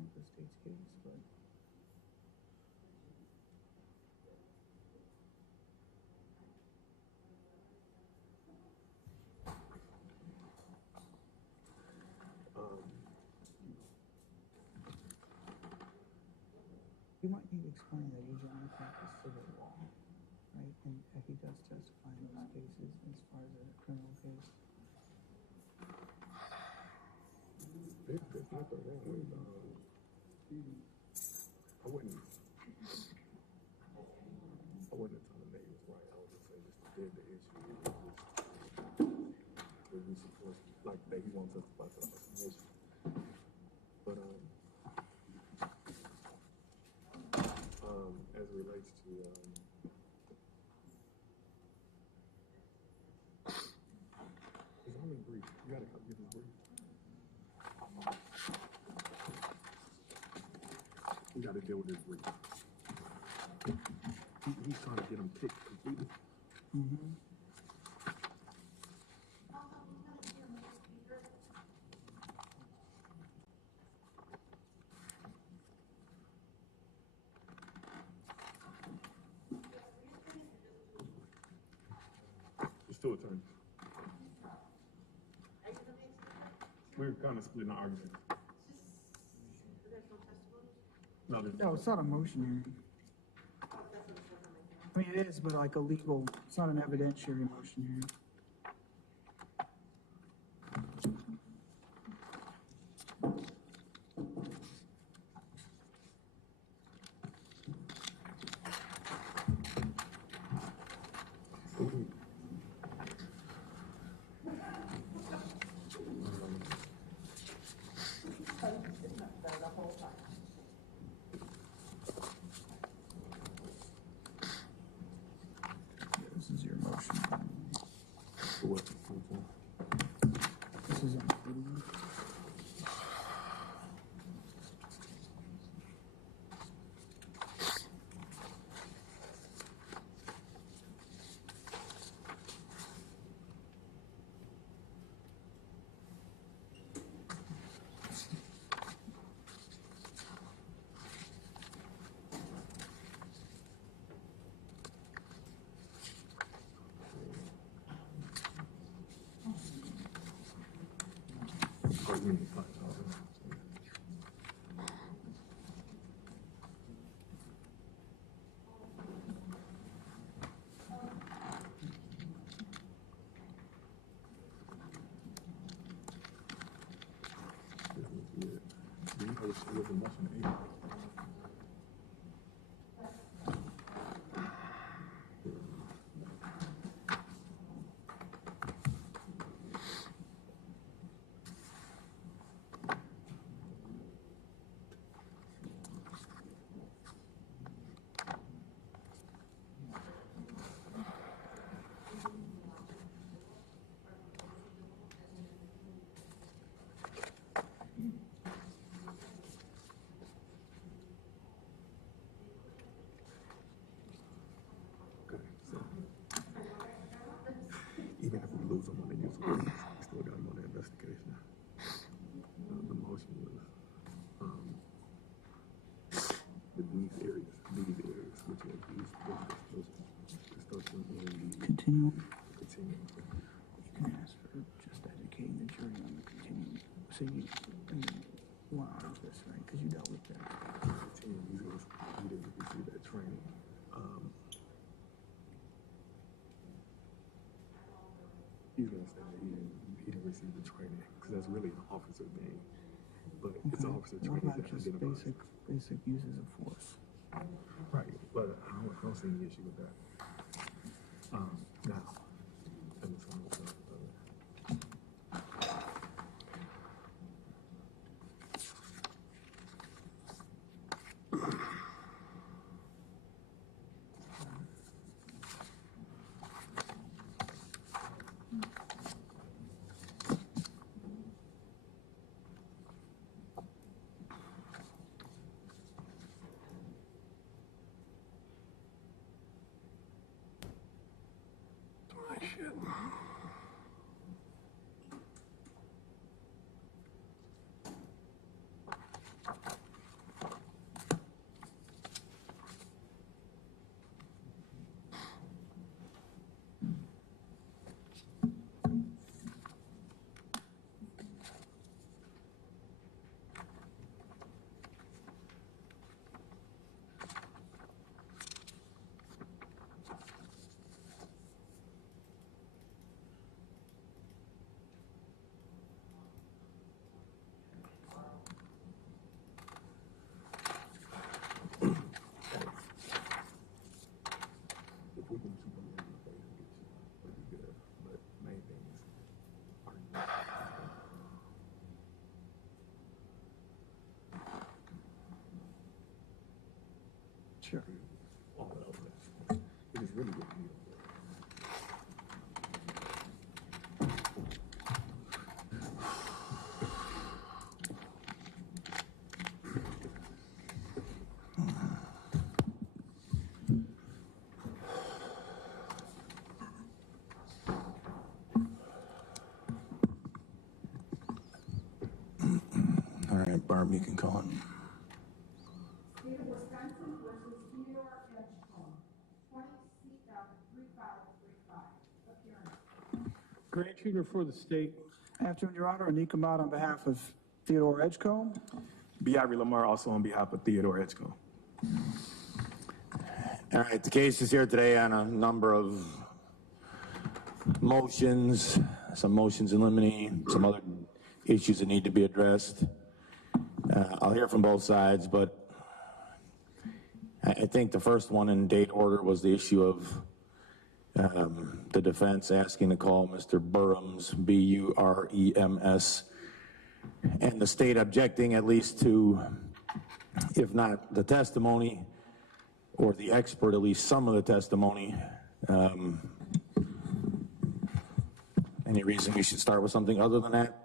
represent the state's case, but you might need to explain that he generally practices civil law, right? And he does testify in those cases as far as a criminal case. There's nothing wrong with I wouldn't tell him that he was right. I would just say just the issue is that we support, like that he wants us to buy some information. But as it relates to he's only brief. You gotta give him brief. You gotta deal with his brief. He's trying to get him picked completely. Mm-hmm. There's two attorneys. We're kind of splitting the argument. No, it's not a motion hearing. I mean, it is, but like a legal, it's not an evidentiary motion hearing. This is your motion. For what? This is on. Even if we lose them on the use of force, we still got them on the investigation. The motion was these areas, which are these Continue. continue. You can ask for just educating the jury on the continuum. So you want out of this, right? Because you dealt with that. Continue. He didn't receive that training. He's gonna say that he didn't receive the training because that's really an officer thing. But okay. It's an officer training that just basic uses of force. Right, but I don't see any issue with that. Now, and it's one of the Sure. all of that. It is really good to me. All right, Barb, you can call it. State of Wisconsin versus Theodore Edgecomb, 20 C-3535, appearance. Grant Shooter for the state. Afternoon, Your Honor. Anika Mott on behalf of Theodore Edgecomb. B.I. Lamar also on behalf of Theodore Edgecomb. All right, the case is here today on a number of motions, some motions in limine, some other issues that need to be addressed. I'll hear from both sides, but I think the first one in date order was the issue of the defense asking to call Mr. Burrams, B-U-R-E-M-S, and the state objecting at least to, if not the testimony or the expert, at least some of the testimony. Any reason we should start with something other than that?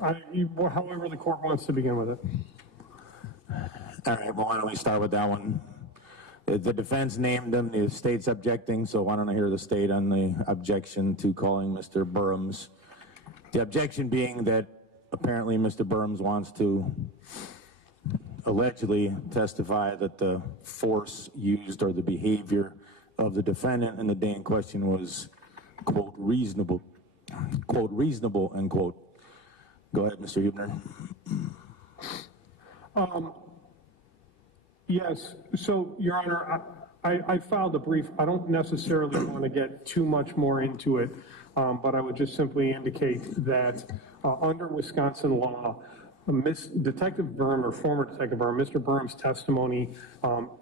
However the court wants to begin with it. All right, well, why don't we start with that one? The defense named him, the state's objecting, so why don't I hear the state on the objection to calling Mr. Burrams? The objection being that apparently Mr. Burrams wants to allegedly testify that the force used or the behavior of the defendant in the day in question was, quote, reasonable, end quote. Go ahead, Mr. Huebner. Yes, so, Your Honor, I filed a brief. I don't necessarily want to get too much more into it, but I would just simply indicate that under Wisconsin law, Detective Burm, or former Detective Burm, Mr. Burm's testimony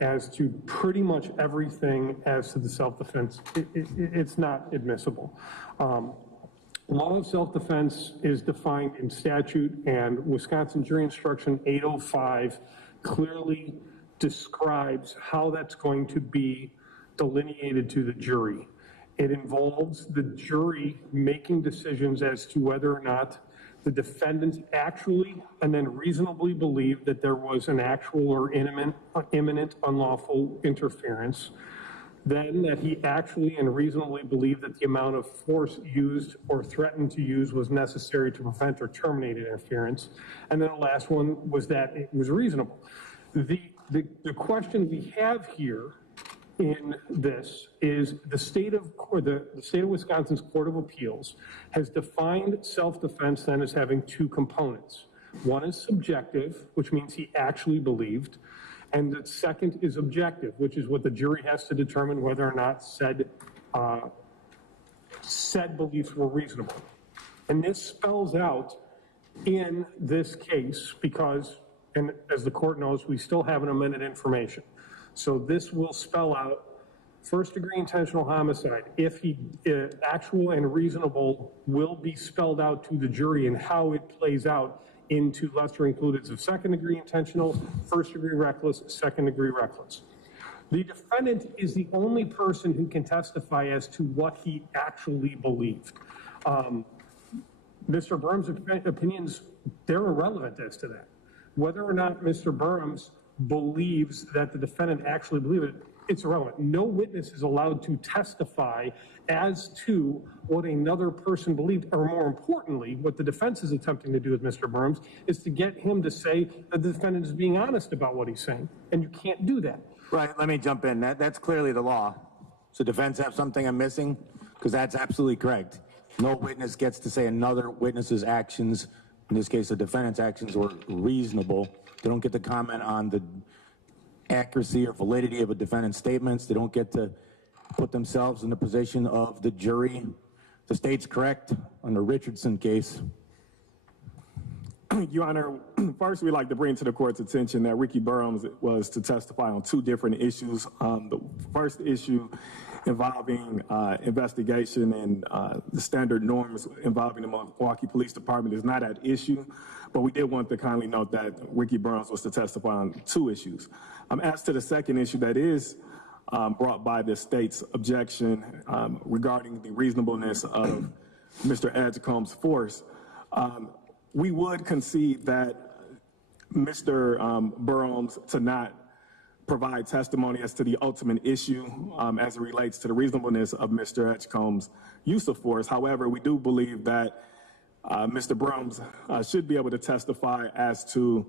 as to pretty much everything as to the self-defense, it's not admissible. Law of self-defense is defined in statute, and Wisconsin Jury Instruction 805 clearly describes how that's going to be delineated to the jury. It involves the jury making decisions as to whether or not the defendant actually and then reasonably believed that there was an actual or imminent unlawful interference, then that he actually and reasonably believed that the amount of force used or threatened to use was necessary to prevent or terminate interference, and then the last one was that it was reasonable. The question we have here in this is the state of Wisconsin's Court of Appeals has defined self-defense then as having two components. One is subjective, which means he actually believed, and the second is objective, which is what the jury has to determine whether or not said beliefs were reasonable. And this spells out in this case because, and as the court knows, we still have an amended information. So this will spell out first-degree intentional homicide. If he actual and reasonable will be spelled out to the jury and how it plays out into lesser included of second-degree intentional, first-degree reckless, second-degree reckless. The defendant is the only person who can testify as to what he actually believed. Mr. Burham's opinions, they're irrelevant as to that. Whether or not Mr. Burham's believes that the defendant actually believed it, it's irrelevant. No witness is allowed to testify as to what another person believed, or more importantly, what the defense is attempting to do with Mr. Burham's is to get him to say that the defendant is being honest about what he's saying, and you can't do that. Right, let me jump in. That's clearly the law. So defense have something I'm missing? Because that's absolutely correct. No witness gets to say another witness's actions, in this case the defendant's actions, were reasonable. They don't get to comment on the accuracy or validity of a defendant's statements. They don't get to put themselves in the position of the jury. The state's correct on the Richardson case. Your Honor, first we'd like to bring to the court's attention that Ricky Burhams was to testify on two different issues. The first issue involving investigation and the standard norms involving the Milwaukee Police Department is not at issue, but we did want to kindly note that Ricky Burns was to testify on 2 issues. As to the second issue that is brought by the state's objection regarding the reasonableness of Mr. Edgecomb's force, we would concede that Mr. Burns to not provide testimony as to the ultimate issue as it relates to the reasonableness of Mr. Edgecomb's use of force. However, we do believe that Mr. Burns should be able to testify as to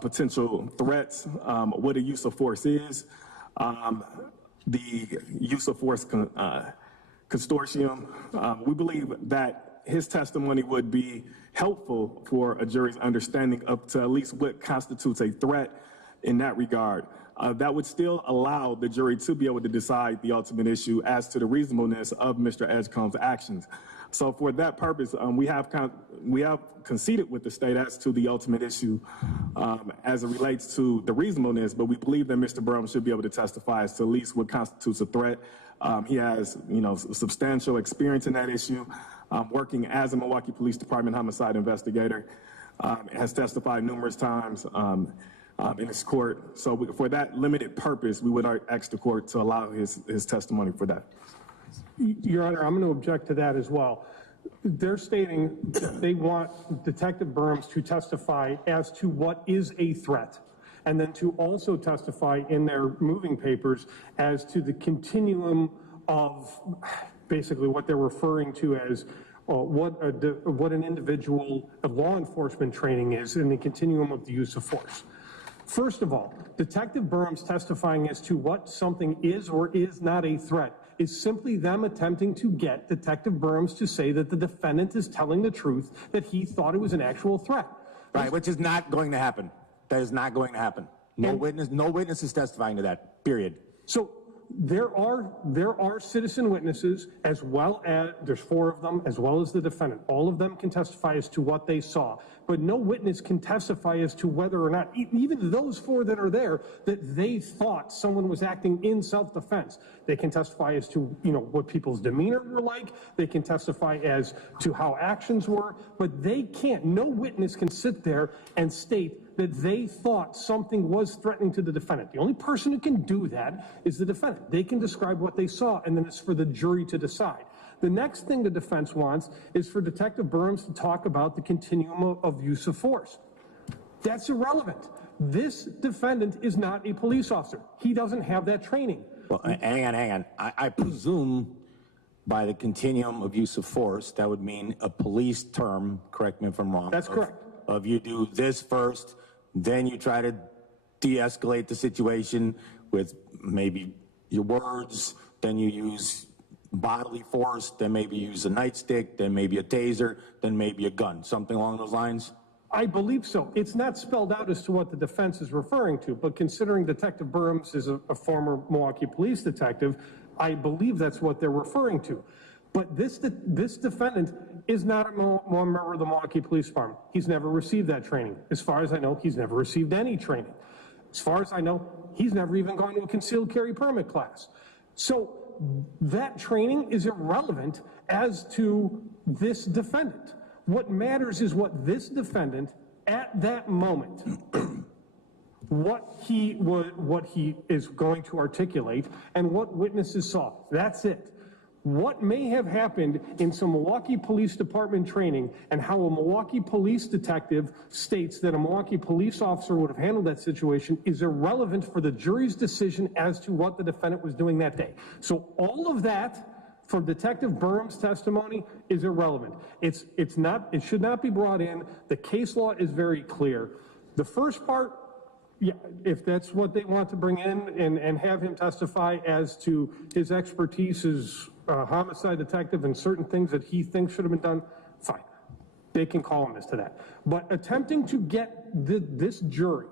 potential threats, what a use of force is, the use of force consortium. We believe that his testimony would be helpful for a jury's understanding of to at least what constitutes a threat in that regard. That would still allow the jury to be able to decide the ultimate issue as to the reasonableness of Mr. Edgecomb's actions. So for that purpose, we have conceded with the state as to the ultimate issue as it relates to the reasonableness, but we believe that Mr. Burns should be able to testify as to at least what constitutes a threat. He has, substantial experience in that issue, working as a Milwaukee Police Department homicide investigator, has testified numerous times in his court. So for that limited purpose, we would ask the court to allow his testimony for that. Your Honor, I'm going to object to that as well. They're stating that they want Detective Burns to testify as to what is a threat, and then to also testify in their moving papers as to the continuum of basically what they're referring to as what an individual law enforcement training is in the continuum of the use of force. First of all, Detective Burns testifying as to what something is or is not a threat is simply them attempting to get Detective Burns to say that the defendant is telling the truth, that he thought it was an actual threat. Right, which is not going to happen. That is not going to happen. No witness is testifying to that, period. So there are citizen witnesses, as well as, there's 4 of them, as well as the defendant. All of them can testify as to what they saw, but no witness can testify as to whether or not, even those 4 that are there, that they thought someone was acting in self-defense. They can testify as to, what people's demeanor were like. They can testify as to how actions were, but they can't, no witness can sit there and state that they thought something was threatening to the defendant. The only person who can do that is the defendant. They can describe what they saw, and then it's for the jury to decide. The next thing the defense wants is for Detective Burns to talk about the continuum of use of force. That's irrelevant. This defendant is not a police officer. He doesn't have that training. Well, hang on. I presume by the continuum of use of force, that would mean a police term, correct me if I'm wrong. That's correct. Of you do this first, then you try to de-escalate the situation with maybe your words, then you use bodily force, then maybe use a nightstick, then maybe a taser, then maybe a gun, something along those lines? I believe so. It's not spelled out as to what the defense is referring to, but considering Detective Burns is a former Milwaukee police detective, I believe that's what they're referring to. But this defendant is not a member of the Milwaukee Police Department. He's never received that training. As far as I know, he's never received any training. As far as I know, he's never even gone to a concealed carry permit class. So that training is irrelevant as to this defendant. What matters is what this defendant, at that moment, what he is going to articulate and what witnesses saw. That's it. What may have happened in some Milwaukee Police Department training and how a Milwaukee police detective states that a Milwaukee police officer would have handled that situation is irrelevant for the jury's decision as to what the defendant was doing that day. So all of that for Detective Burns' testimony is irrelevant. It should not be brought in. The case law is very clear. The first part, yeah, if that's what they want to bring in and have him testify as to his expertise as a homicide detective and certain things that he thinks should have been done, fine. They can call him as to that. But attempting to get this jury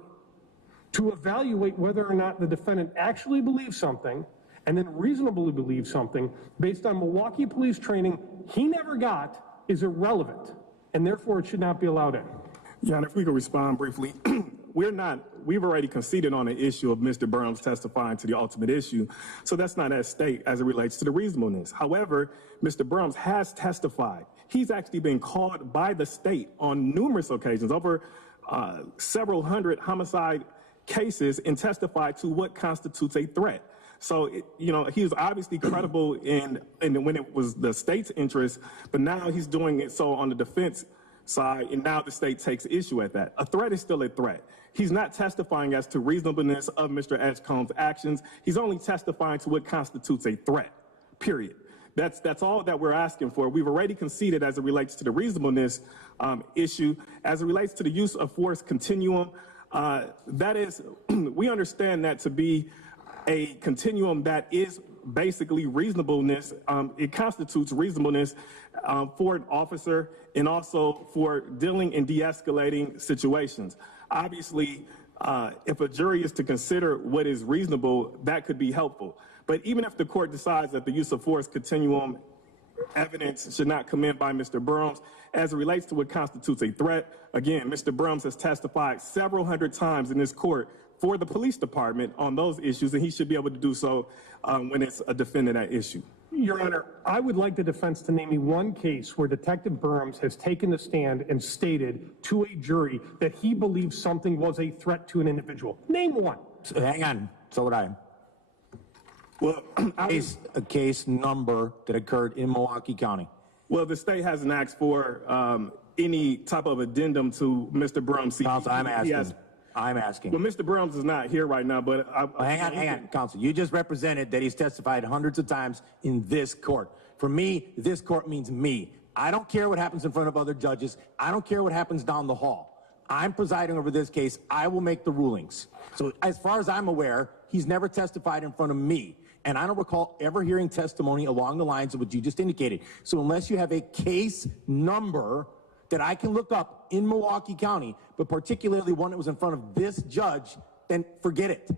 to evaluate whether or not the defendant actually believes something and then reasonably believes something based on Milwaukee police training he never got is irrelevant, and therefore it should not be allowed in. Yeah, and if we could respond briefly. we've already conceded on the issue of Mr. Burns testifying to the ultimate issue, so that's not at stake as it relates to the reasonableness. However, Mr. Burns has testified. He's actually been called by the state on numerous occasions, over several hundred homicide cases, and testified to what constitutes a threat. So, he was obviously credible in when it was the state's interest, but now he's doing it so on the defense side, and now the state takes issue at that. A threat is still a threat. He's not testifying as to reasonableness of Mr. Edgecomb's actions. He's only testifying to what constitutes a threat, period. That's all that we're asking for. We've already conceded as it relates to the reasonableness issue. As it relates to the use of force continuum, that is, we understand that to be a continuum that is basically reasonableness. It constitutes reasonableness for an officer and also for dealing and de-escalating situations. Obviously, if a jury is to consider what is reasonable, that could be helpful. But even if the court decides that the use of force continuum evidence should not come in by Mr. Burns, as it relates to what constitutes a threat, again, Mr. Burns has testified several hundred times in this court for the police department on those issues, and he should be able to do so when it's a defendant at issue. Your Honor, I would like the defense to name me one case where Detective Burns has taken the stand and stated to a jury that he believes something was a threat to an individual. Name one. Hang on, so would I. Well, A case number that occurred in Milwaukee County. well, the state hasn't asked for any type of addendum to Mr. Burns' CPD. Counsel, I'm asking. Well, Mr. Burns is not here right now, but Hang on, counsel. You just represented that he's testified hundreds of times in this court. For me, this court means me. I don't care what happens in front of other judges. I don't care what happens down the hall. I'm presiding over this case. I will make the rulings. So as far as I'm aware, he's never testified in front of me. And I don't recall ever hearing testimony along the lines of what you just indicated. So unless you have a case number that I can look up in Milwaukee County, but particularly one that was in front of this judge, then forget it.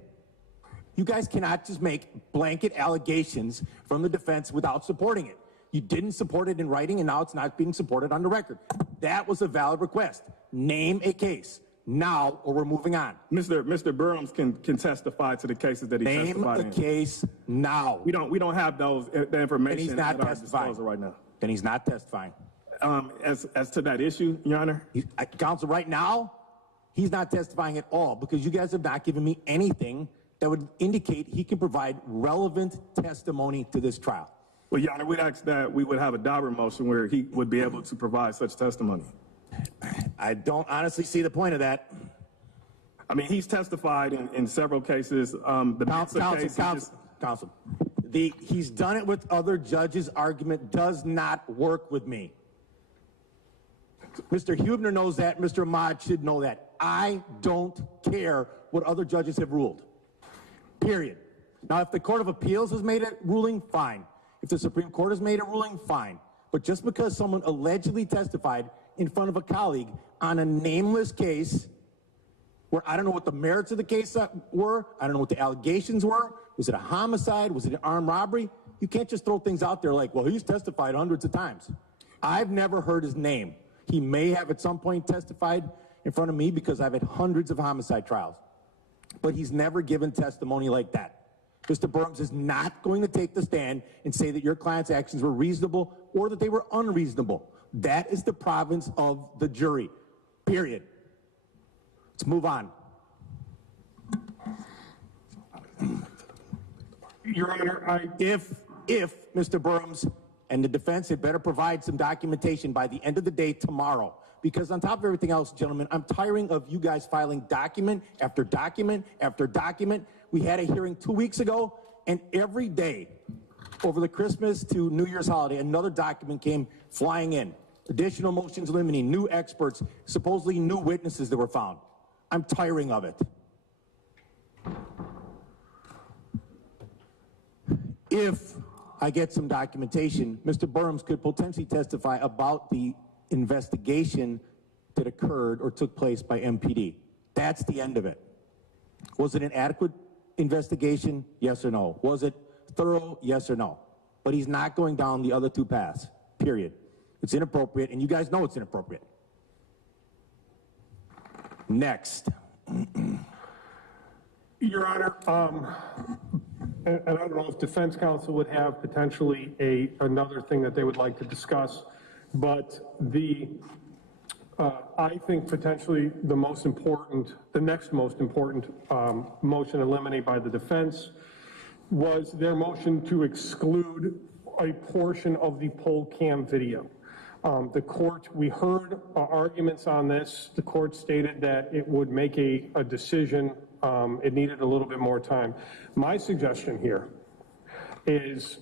You guys cannot just make blanket allegations from the defense without supporting it. You didn't support it in writing, and now it's not being supported on the record. That was a valid request. Name a case now, or we're moving on. Mr. Burns can testify to the cases that he testified in. Name the case now. We don't have the information. Then he's not at our testifying disposal right now. Then he's not testifying. As to that issue, Your Honor, Counsel, right now, he's not testifying at all because you guys have not given me anything that would indicate he can provide relevant testimony to this trial. well, Your Honor, we'd ask that we would have a Dauber motion where he would be able to provide such testimony. I don't honestly see the point of that. I mean, he's testified in several cases. The Mensa case, Counsel. He's done it with other judges' argument does not work with me. Mr. Huebner knows that. Mr. Ahmad should know that. I don't care what other judges have ruled. Period. Now, if the Court of Appeals has made a ruling, fine. If the Supreme Court has made a ruling, fine. But just because someone allegedly testified in front of a colleague on a nameless case where I don't know what the merits of the case were, I don't know what the allegations were, was it a homicide, was it an armed robbery? You can't just throw things out there like, well, he's testified hundreds of times. I've never heard his name. He may have at some point testified in front of me because I've had hundreds of homicide trials. But he's never given testimony like that. Mr. Burns is not going to take the stand and say that your client's actions were reasonable or that they were unreasonable. That is the province of the jury, period. Let's move on. Your Honor, If Mr. Burns and the defense had better provide some documentation by the end of the day tomorrow, because on top of everything else, gentlemen, I'm tiring of you guys filing document after document after document. We had a hearing 2 weeks ago, and every day over the Christmas to New Year's holiday, another document came flying in. Additional motions limiting, new experts, supposedly new witnesses that were found. I'm tiring of it. If I get some documentation, Mr. Burns could potentially testify about the investigation that occurred or took place by MPD. That's the end of it. Was it an adequate investigation? Yes or no? Was it thorough? Yes or no? But he's not going down the other two paths, period. It's inappropriate, and you guys know it's inappropriate. Next, Your Honor, and I don't know if defense counsel would have potentially another thing that they would like to discuss, but I think potentially the next most important motion eliminated by the defense was their motion to exclude a portion of the poll cam video. The court, we heard arguments on this. The court stated that it would make a decision. It needed a little bit more time. My suggestion here is,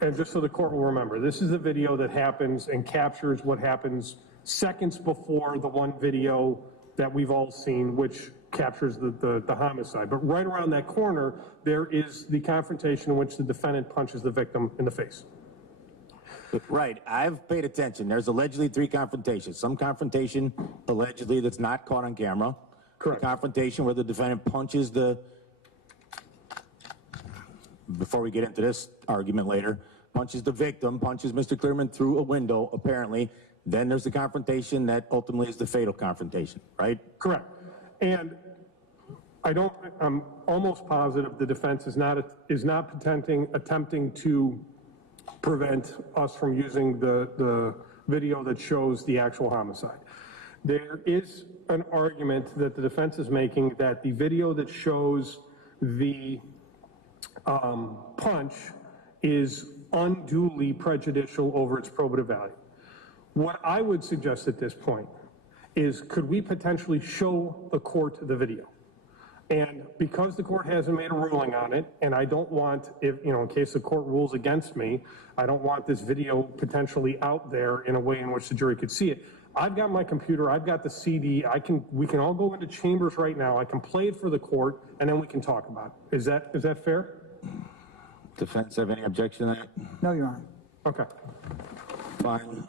and just so the court will remember, this is a video that happens and captures what happens seconds before the one video that we've all seen, which captures the homicide. But right around that corner, there is the confrontation in which the defendant punches the victim in the face. Right, I've paid attention. There's allegedly 3 confrontations. Some confrontation allegedly that's not caught on camera. Correct. The confrontation where the defendant punches before we get into this argument later, punches the victim, punches Mr. Clearman through a window, apparently. Then there's the confrontation that ultimately is the fatal confrontation, right? Correct. And I'm almost positive the defense is not attempting to prevent us from using the video that shows the actual homicide. There is an argument that the defense is making that the video that shows the punch is unduly prejudicial over its probative value. What I would suggest at this point is, could we potentially show the court the video? And because the court hasn't made a ruling on it, and I don't want, in case the court rules against me, I don't want this video potentially out there in a way in which the jury could see it. I've got my computer, I've got the CD, we can all go into chambers right now, I can play it for the court, and then we can talk about it. Is that fair? Defense have any objection to that? No, Your Honor. Okay. Fine.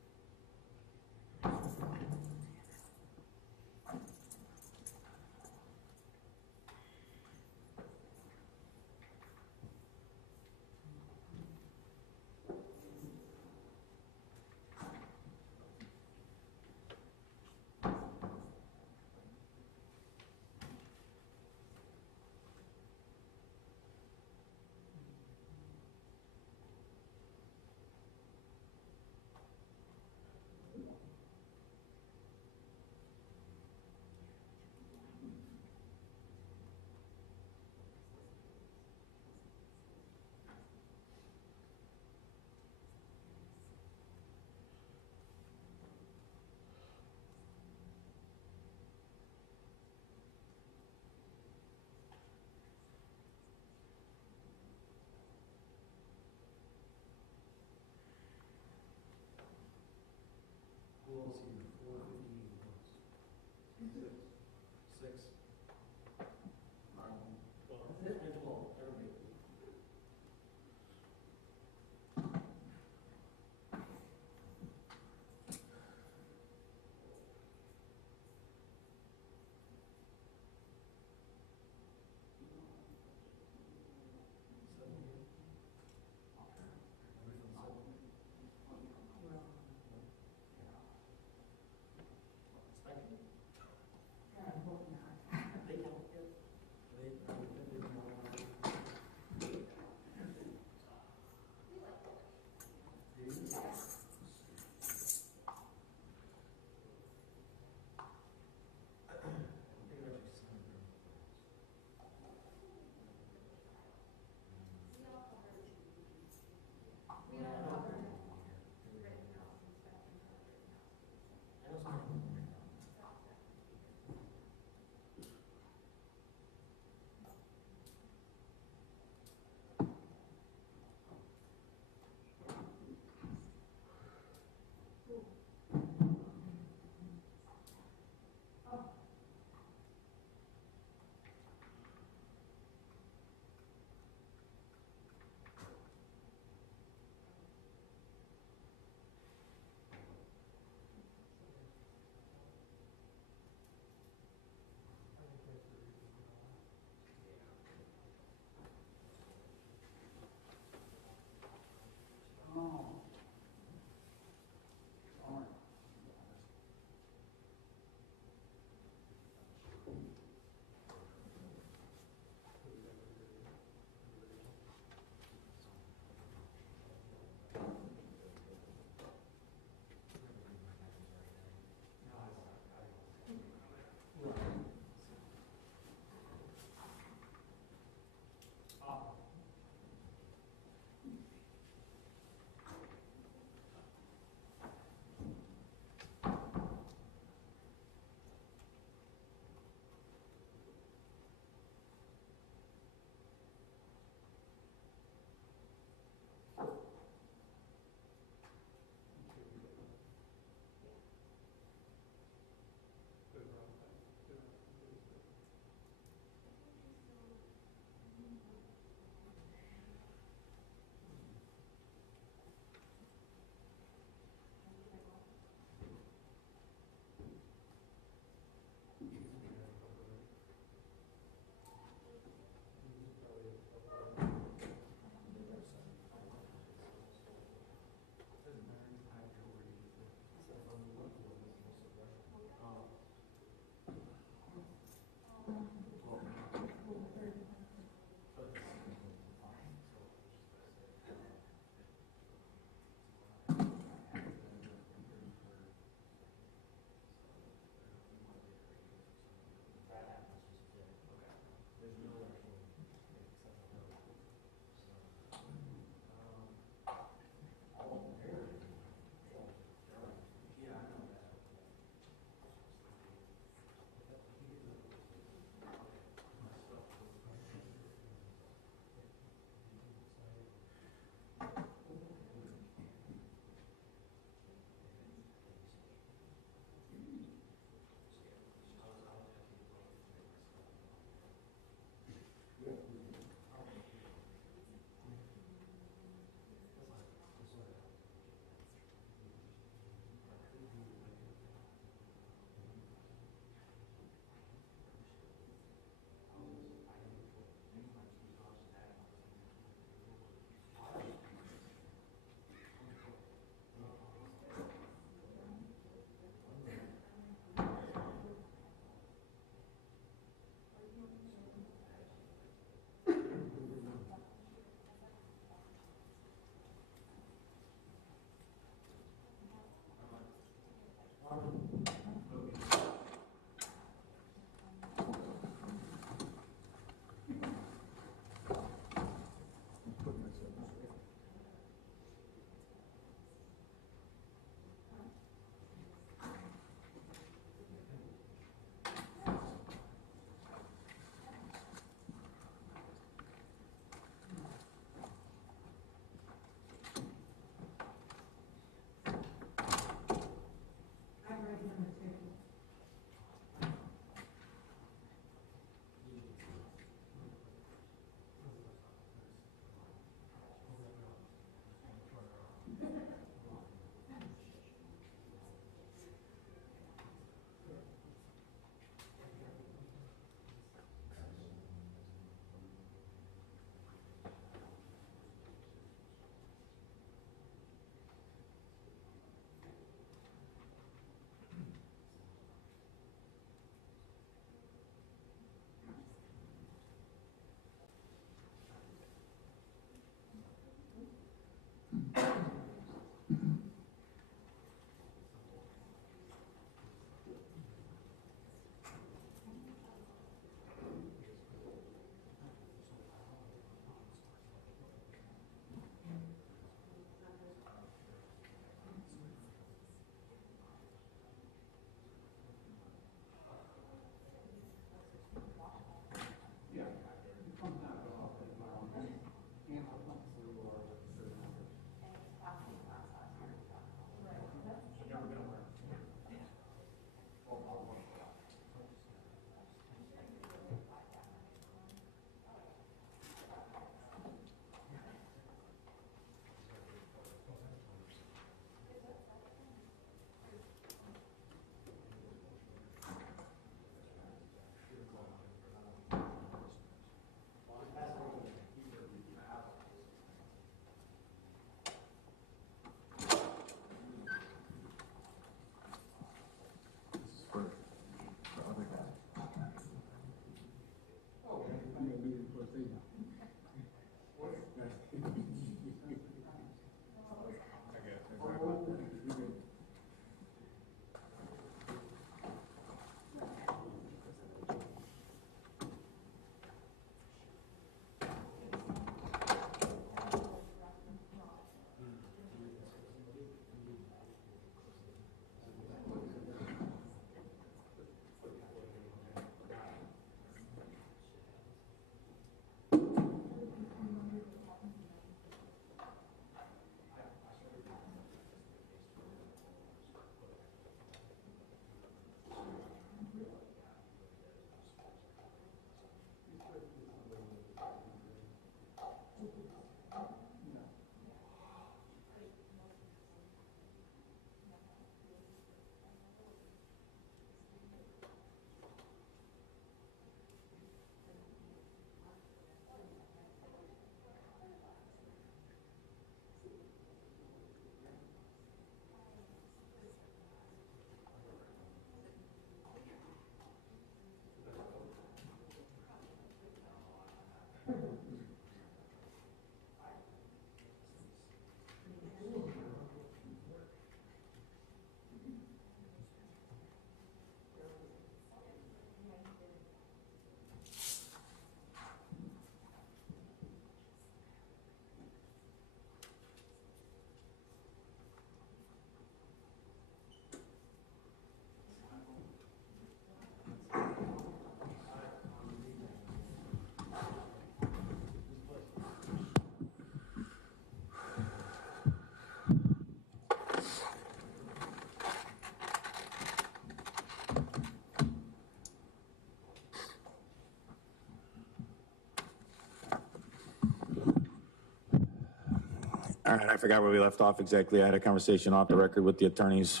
All right, I forgot where we left off exactly. I had a conversation off the record with the attorneys.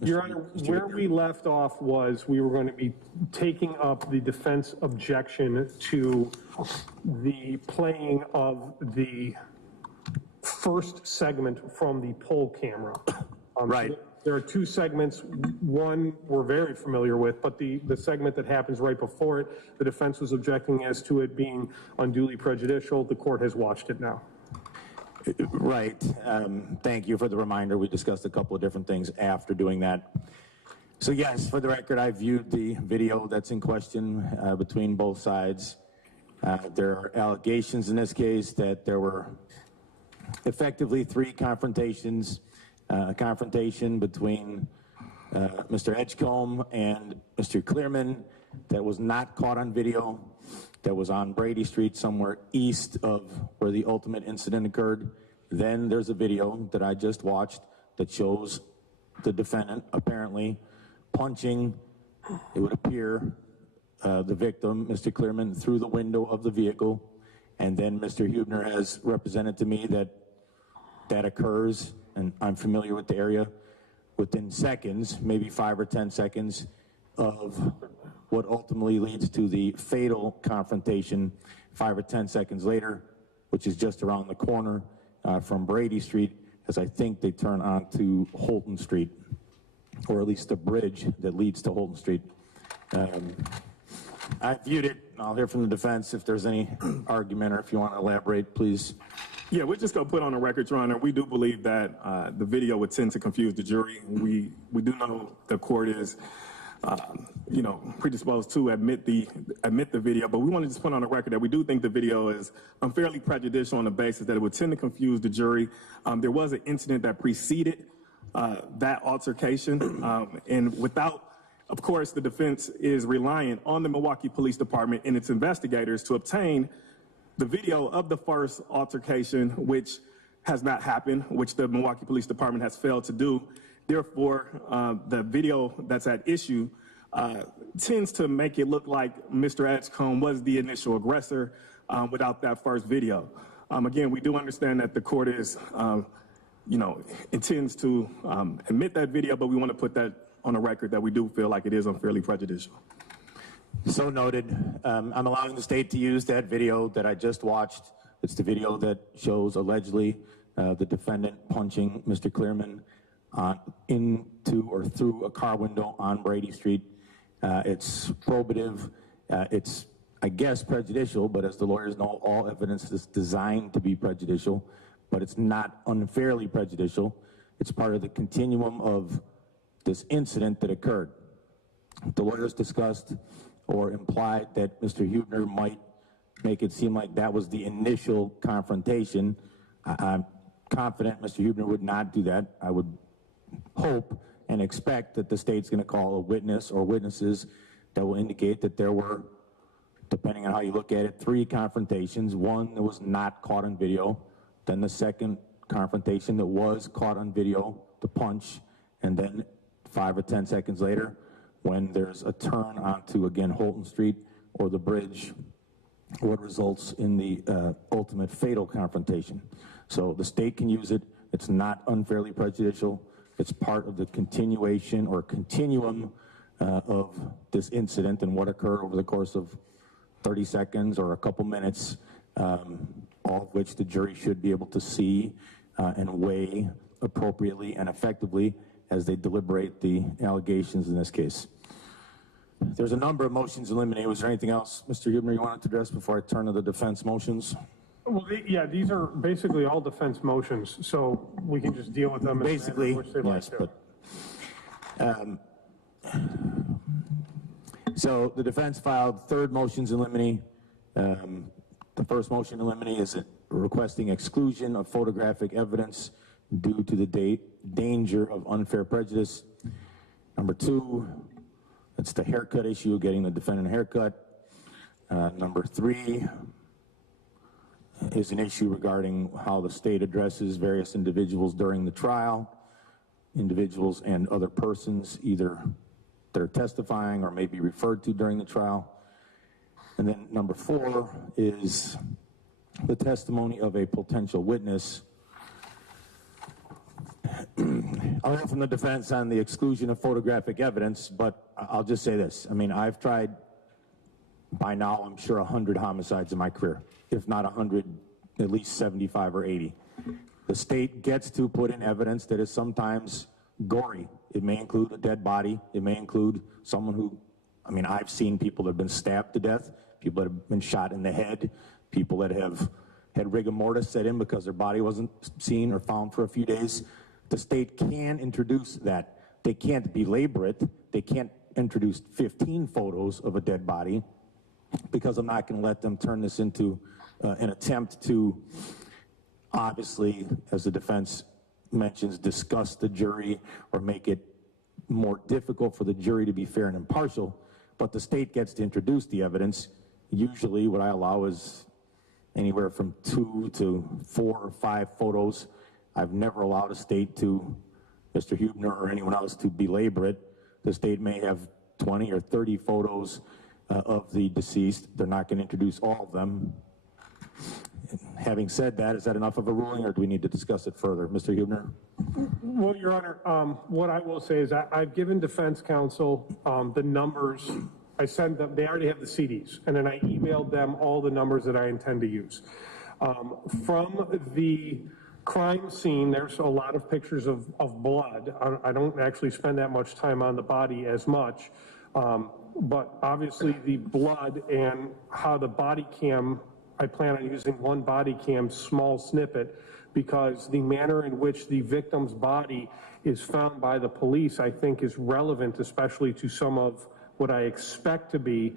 Your Honor, where we left off was we were going to be taking up the defense objection to the playing of the first segment from the poll camera. Right. There are two segments. One we're very familiar with, but the segment that happens right before it, the defense was objecting as to it being unduly prejudicial. The court has watched it now. Right. Thank you for the reminder. We discussed a couple of different things after doing that. So yes, for the record, I viewed the video that's in question between both sides. There are allegations in this case that there were effectively three confrontations. A confrontation between Mr. Edgecomb and Mr. Clearman that was not caught on video, that was on Brady Street somewhere east of where the ultimate incident occurred. Then there's a video that I just watched that shows the defendant apparently punching, it would appear, the victim, Mr. Clearman, through the window of the vehicle. And then Mr. Huebner has represented to me that that occurs, and I'm familiar with the area, within seconds, maybe 5 or 10 seconds of what ultimately leads to the fatal confrontation 5 or 10 seconds later, which is just around the corner from Brady Street, as I think they turn onto Holton Street, or at least the bridge that leads to Holton Street. I viewed it. I'll hear from the defense if there's any argument, or if you want to elaborate, please. Yeah, we're just going to put on the record, Your Honor, we do believe that the video would tend to confuse the jury. We do know the court is, predisposed to admit the video, but we want to just put on the record that we do think the video is unfairly prejudicial on the basis that it would tend to confuse the jury. There was an incident that preceded that altercation, and without, of course, the defense is reliant on the Milwaukee Police Department and its investigators to obtain the video of the first altercation, which has not happened, which the Milwaukee Police Department has failed to do. Therefore, the video that's at issue tends to make it look like Mr. Edgecomb was the initial aggressor without that first video. Again, we do understand that the court is, intends to admit that video, but we want to put that on the record that we do feel like it is unfairly prejudicial. So noted. I'm allowing the state to use that video that I just watched. It's the video that shows allegedly the defendant punching Mr. Clearman into or through a car window on Brady Street. It's probative. It's, I guess, prejudicial, but as the lawyers know, all evidence is designed to be prejudicial, but it's not unfairly prejudicial. It's part of the continuum of this incident that occurred. The lawyers discussed or implied that Mr. Huebner might make it seem like that was the initial confrontation. I'm confident Mr. Huebner would not do that. I would hope and expect that the state's going to call a witness or witnesses that will indicate that there were, depending on how you look at it, 3 confrontations. One that was not caught on video, then the second confrontation that was caught on video, the punch, and then 5 or 10 seconds later, when there's a turn onto, again, Holton Street or the bridge, what results in the ultimate fatal confrontation. So the state can use it. It's not unfairly prejudicial. It's part of the continuation or continuum of this incident and what occurred over the course of 30 seconds or a couple minutes, all of which the jury should be able to see and weigh appropriately and effectively as they deliberate the allegations in this case. There's a number of motions eliminated. Was there anything else, Mr. Huebner, you wanted to address before I turn to the defense motions? Well, yeah, these are basically all defense motions, so we can just deal with them. Basically, yes, but so the defense filed 3rd motions in limine. The first motion in limine is requesting exclusion of photographic evidence due to the danger of unfair prejudice. Number 2, it's the haircut issue, getting the defendant a haircut. Number 3 is an issue regarding how the state addresses various individuals during the trial, individuals and other persons, either that are testifying or may be referred to during the trial. And then number 4 is the testimony of a potential witness I'll hear from the defense on the exclusion of photographic evidence, but I'll just say this. I mean, I've tried by now, I'm sure 100 homicides in my career. If not 100, at least 75 or 80. The state gets to put in evidence that is sometimes gory. It may include a dead body. It may include someone who, I mean, I've seen people that have been stabbed to death, people that have been shot in the head, people that have had rigor mortis set in because their body wasn't seen or found for a few days. The state can introduce that. They can't belabor it. They can't introduce 15 photos of a dead body because I'm not going to let them turn this into an attempt to, obviously, as the defense mentions, disgust the jury or make it more difficult for the jury to be fair and impartial. But the state gets to introduce the evidence. Usually what I allow is anywhere from 2 to 4 or 5 photos. I've never allowed a state to, Mr. Huebner or anyone else, to belabor it. The state may have 20 or 30 photos of the deceased. They're not going to introduce all of them. Having said that, is that enough of a ruling, or do we need to discuss it further? Mr. Huebner? Well, Your Honor, what I will say is I've given defense counsel the numbers. I sent them, they already have the CDs, and then I emailed them all the numbers that I intend to use. From the crime scene, there's a lot of pictures of blood. I don't actually spend that much time on the body as much, but obviously the blood and how the body cam, I plan on using one body cam small snippet because the manner in which the victim's body is found by the police, I think, is relevant, especially to some of what I expect to be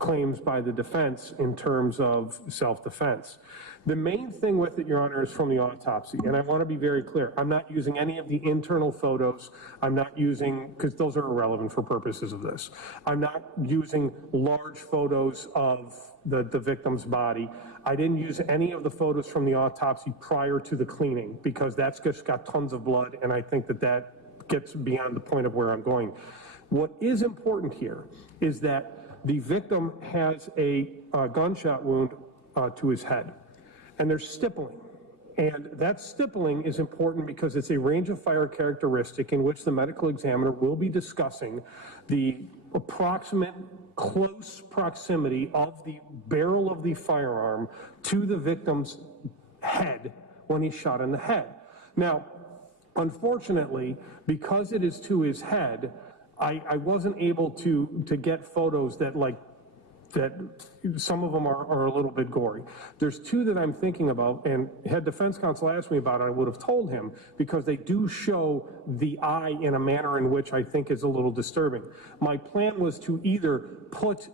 claims by the defense in terms of self-defense. The main thing with it, Your Honor, is from the autopsy, and I want to be very clear. I'm not using any of the internal photos. I'm not using, because those are irrelevant for purposes of this. I'm not using large photos of the victim's body. I didn't use any of the photos from the autopsy prior to the cleaning because that's just got tons of blood, and I think that that gets beyond the point of where I'm going. What is important here is that the victim has a gunshot wound to his head, and there's stippling. And that stippling is important because it's a range of fire characteristic in which the medical examiner will be discussing the approximate close proximity of the barrel of the firearm to the victim's head when he's shot in the head. Now, unfortunately, because it is to his head, I wasn't able to get photos that some of them are a little bit gory. There's 2 that I'm thinking about, and had defense counsel asked me about it, I would have told him, because they do show the eye in a manner in which I think is a little disturbing. My plan was to either put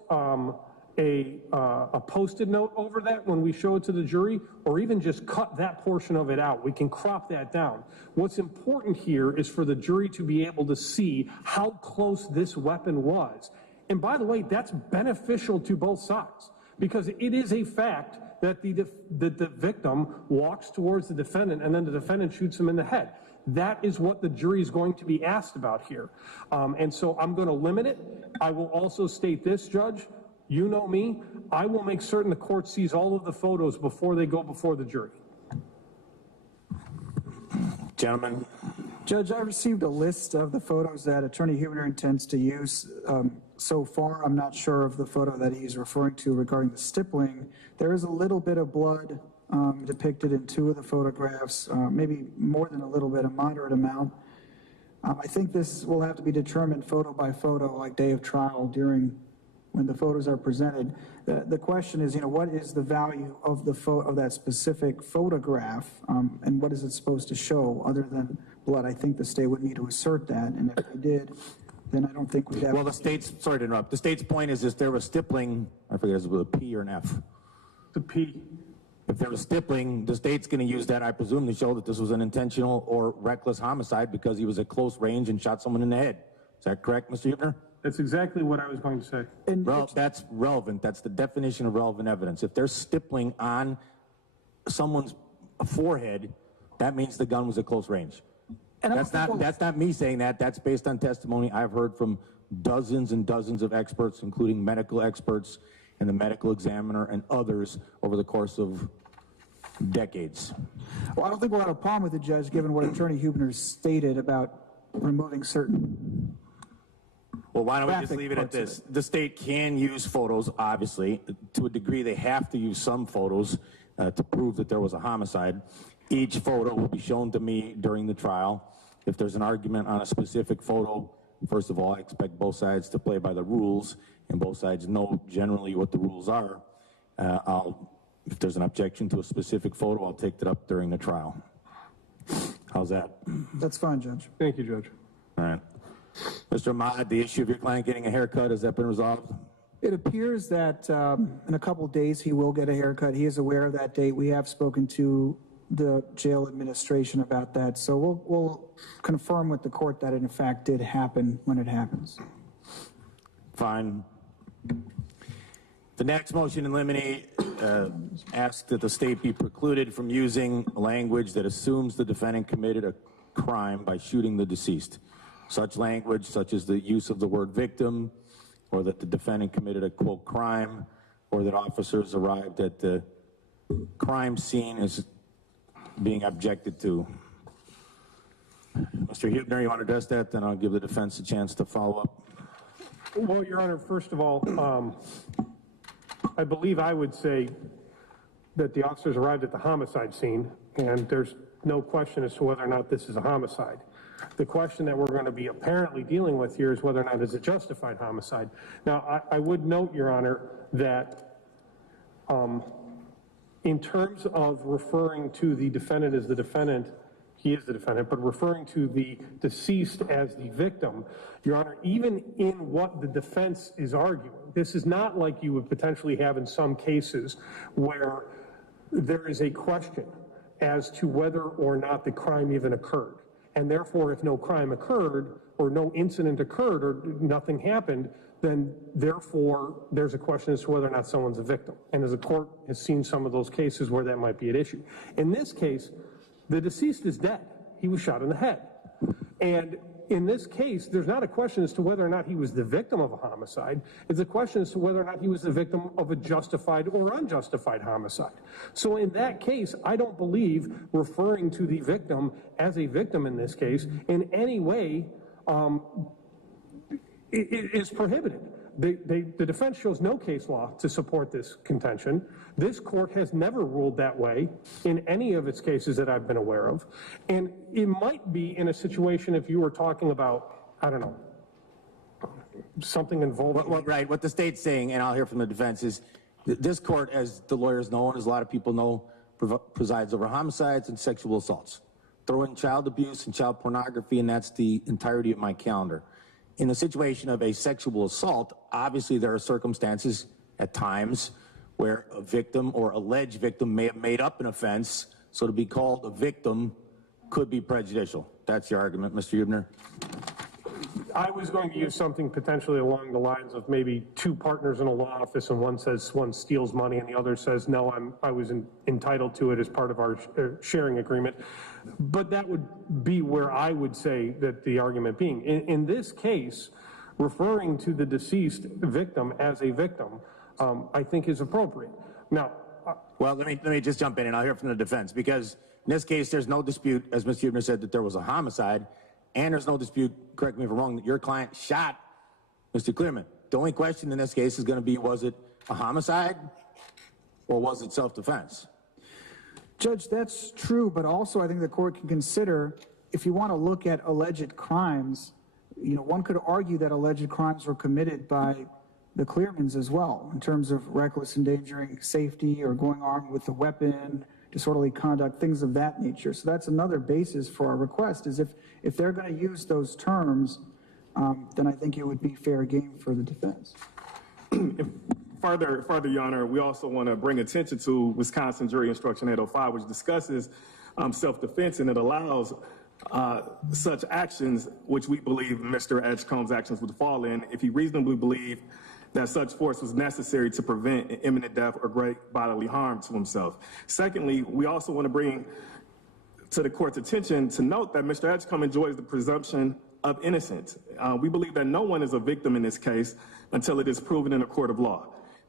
a Post-it note over that when we show it to the jury, or even just cut that portion of it out. We can crop that down. What's important here is for the jury to be able to see how close this weapon was. And by the way, that's beneficial to both sides, because it is a fact that the victim walks towards the defendant and then the defendant shoots him in the head. That is what the jury is going to be asked about here. And so I'm going to limit it. I will also state this, Judge. You know me. I will make certain the court sees all of the photos before they go before the jury. Gentlemen. Judge, I received a list of the photos that Attorney Huebner intends to use. So far, I'm not sure of the photo that he's referring to regarding the stippling. There is a little bit of blood depicted in 2 of the photographs, maybe more than a little bit, a moderate amount. I think this will have to be determined photo by photo, like day of trial when the photos are presented. The question is, what is the value of of that specific photograph, and what is it supposed to show other than blood? I think the state would need to assert that, and if we did, then I don't think we'd have... Well, the state's, sorry to interrupt, the state's point is if there was stippling, I forget if it was a P or an F. The P. If there was stippling, the state's going to use that, I presume, to show that this was an intentional or reckless homicide because he was at close range and shot someone in the head. Is that correct, Mr. Huebner? That's exactly what I was going to say. That's relevant. That's the definition of relevant evidence. If there's stippling on someone's forehead, that means the gun was at close range. And that's not me saying that. That's based on testimony I've heard from dozens and dozens of experts, including medical experts and the medical examiner and others over the course of decades. Well, I don't think we'll have a problem with the judge, given what Attorney Huebner stated about removing certain. Well, why don't we just Graphic leave it at parts of this? The state can use photos, obviously. To a degree, they have to use some photos to prove that there was a homicide. Each photo will be shown to me during the trial. If there's an argument on a specific photo, first of all, I expect both sides to play by the rules, and both sides know generally what the rules are. If there's an objection to a specific photo, I'll take that up during the trial. How's that? That's fine, Judge. Thank you, Judge. All right. Mr. Ahmad, the issue of your client getting a haircut, has that been resolved? It appears that in a couple days he will get a haircut. He is aware of that date. We have spoken to the jail administration about that, so we'll confirm with the court that it in fact did happen when it happens. Fine. The next motion in limine asks that the state be precluded from using language that assumes the defendant committed a crime by shooting the deceased. Such language, such as the use of the word victim, or that the defendant committed a, quote, crime, or that officers arrived at the crime scene is being objected to. Mr. Huebner, you want to address that? Then I'll give the defense a chance to follow up. Well, Your Honor, first of all, I believe I would say that the officers arrived at the homicide scene, and there's no question as to whether or not this is a homicide. The question that we're going to be apparently dealing with here is whether or not it's a justified homicide. Now, I would note, Your Honor, that in terms of referring to the defendant as the defendant, he is the defendant, but referring to the deceased as the victim, Your Honor, even in what the defense is arguing, this is not like you would potentially have in some cases where there is a question as to whether or not the crime even occurred. And therefore, if no crime occurred, or no incident occurred, or nothing happened, then therefore, there's a question as to whether or not someone's a victim. And as the court has seen some of those cases where that might be at issue. In this case, the deceased is dead. He was shot in the head. And in this case, there's not a question as to whether or not he was the victim of a homicide. It's a question as to whether or not he was the victim of a justified or unjustified homicide. So in that case, I don't believe referring to the victim as a victim in this case in any way is prohibited. The defense shows no case law to support this contention. This court has never ruled that way in any of its cases that I've been aware of. And it might be in a situation if you were talking about, I don't know, something involving... Right, what the state's saying, and I'll hear from the defense, is this court, as the lawyers know, and as a lot of people know, presides over homicides and sexual assaults. Throw in child abuse and child pornography, and that's the entirety of my calendar. In the situation of a sexual assault, obviously there are circumstances at times where a victim or alleged victim may have made up an offense, so to be called a victim could be prejudicial. That's your argument, Mr. Huebner? I was going to use something potentially along the lines of maybe two partners in a law office, and one says one steals money and the other says, no, I was entitled to it as part of our sharing agreement. But that would be where I would say that the argument being. In this case, referring to the deceased victim as a victim, I think is appropriate. Now, well, let me just jump in, and I'll hear from the defense, because in this case, there's no dispute, as Mr. Huebner said, that there was a homicide, and there's no dispute, correct me if I'm wrong, that your client shot Mr. Clearman. The only question in this case is going to be, was it a homicide or was it self-defense? Judge, that's true, but also I think the court can consider, if you want to look at alleged crimes, you know, one could argue that alleged crimes were committed by the Clearmans as well, in terms of reckless endangering safety or going armed with a weapon, disorderly conduct, things of that nature. So that's another basis for our request, is if they're going to use those terms, then I think it would be fair game for the defense. Further, Your Honor, we also want to bring attention to Wisconsin Jury Instruction 805, which discusses self-defense, and it allows such actions, which we believe Mr. Edgecomb's actions would fall in, if he reasonably believed that such force was necessary to prevent an imminent death or great bodily harm to himself. Secondly, we also want to bring to the court's attention to note that Mr. Edgecomb enjoys the presumption of innocence. We believe that no one is a victim in this case until it is proven in a court of law.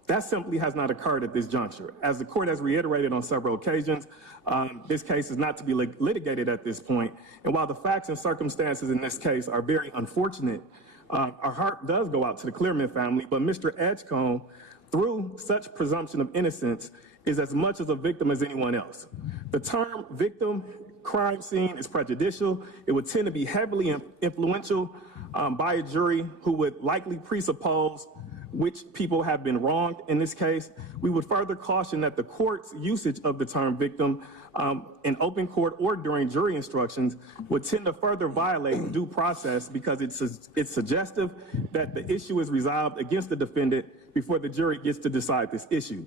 That simply has not occurred at this juncture. As the court has reiterated on several occasions, this case is not to be litigated at this point. And while the facts and circumstances in this case are very unfortunate, our heart does go out to the Clearman family, but Mr. Edgecomb, through such presumption of innocence, is as much as a victim as anyone else. The term victim crime scene is prejudicial. It would tend to be heavily influential by a jury who would likely presuppose which people have been wronged in this case. We would further caution that the court's usage of the term victim in open court or during jury instructions would tend to further violate due process because it's suggestive that the issue is resolved against the defendant before the jury gets to decide this issue.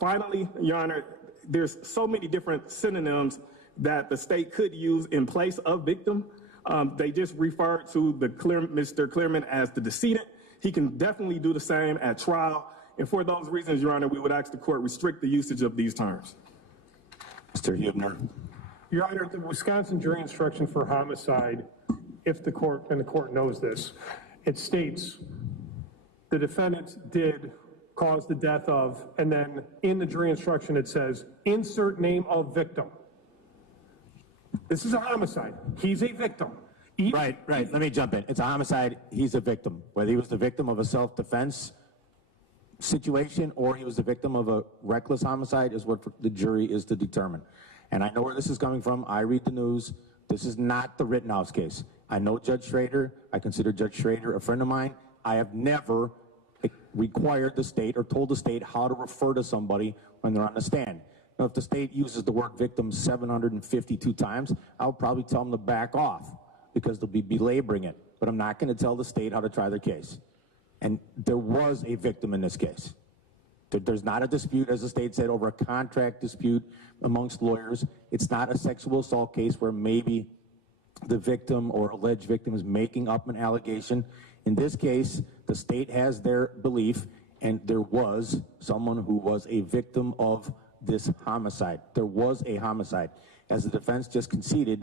Finally, Your Honor, there's so many different synonyms that the state could use in place of victim. They just refer to Mr. Clearman as the decedent. He can definitely do the same at trial. And for those reasons, Your Honor, we would ask the court restrict the usage of these terms. Mr. Huebner. Your Honor, the Wisconsin jury instruction for homicide, if the court, and the court knows this, it states the defendant did cause the death of, and then in the jury instruction it says, insert name of victim. This is a homicide. He's a victim. Right. Let me jump in. It's a homicide. He's a victim. Whether he was the victim of a self-defense situation or he was the victim of a reckless homicide is what the jury is to determine. And I know where this is coming from. I read the news. This is not the Rittenhouse case. I know Judge Schrader. I consider Judge Schrader a friend of mine. I have never required the state or told the state how to refer to somebody when they're on the stand. Now, if the state uses the word victim 752 times, I'll probably tell them to back off, because they'll be belaboring it. But I'm not going to tell the state how to try their case. And there was a victim in this case. There's not a dispute, as the state said, over a contract dispute amongst lawyers. It's not a sexual assault case where maybe the victim or alleged victim is making up an allegation. In this case, the state has their belief, and there was someone who was a victim of this homicide. There was a homicide. As the defense just conceded,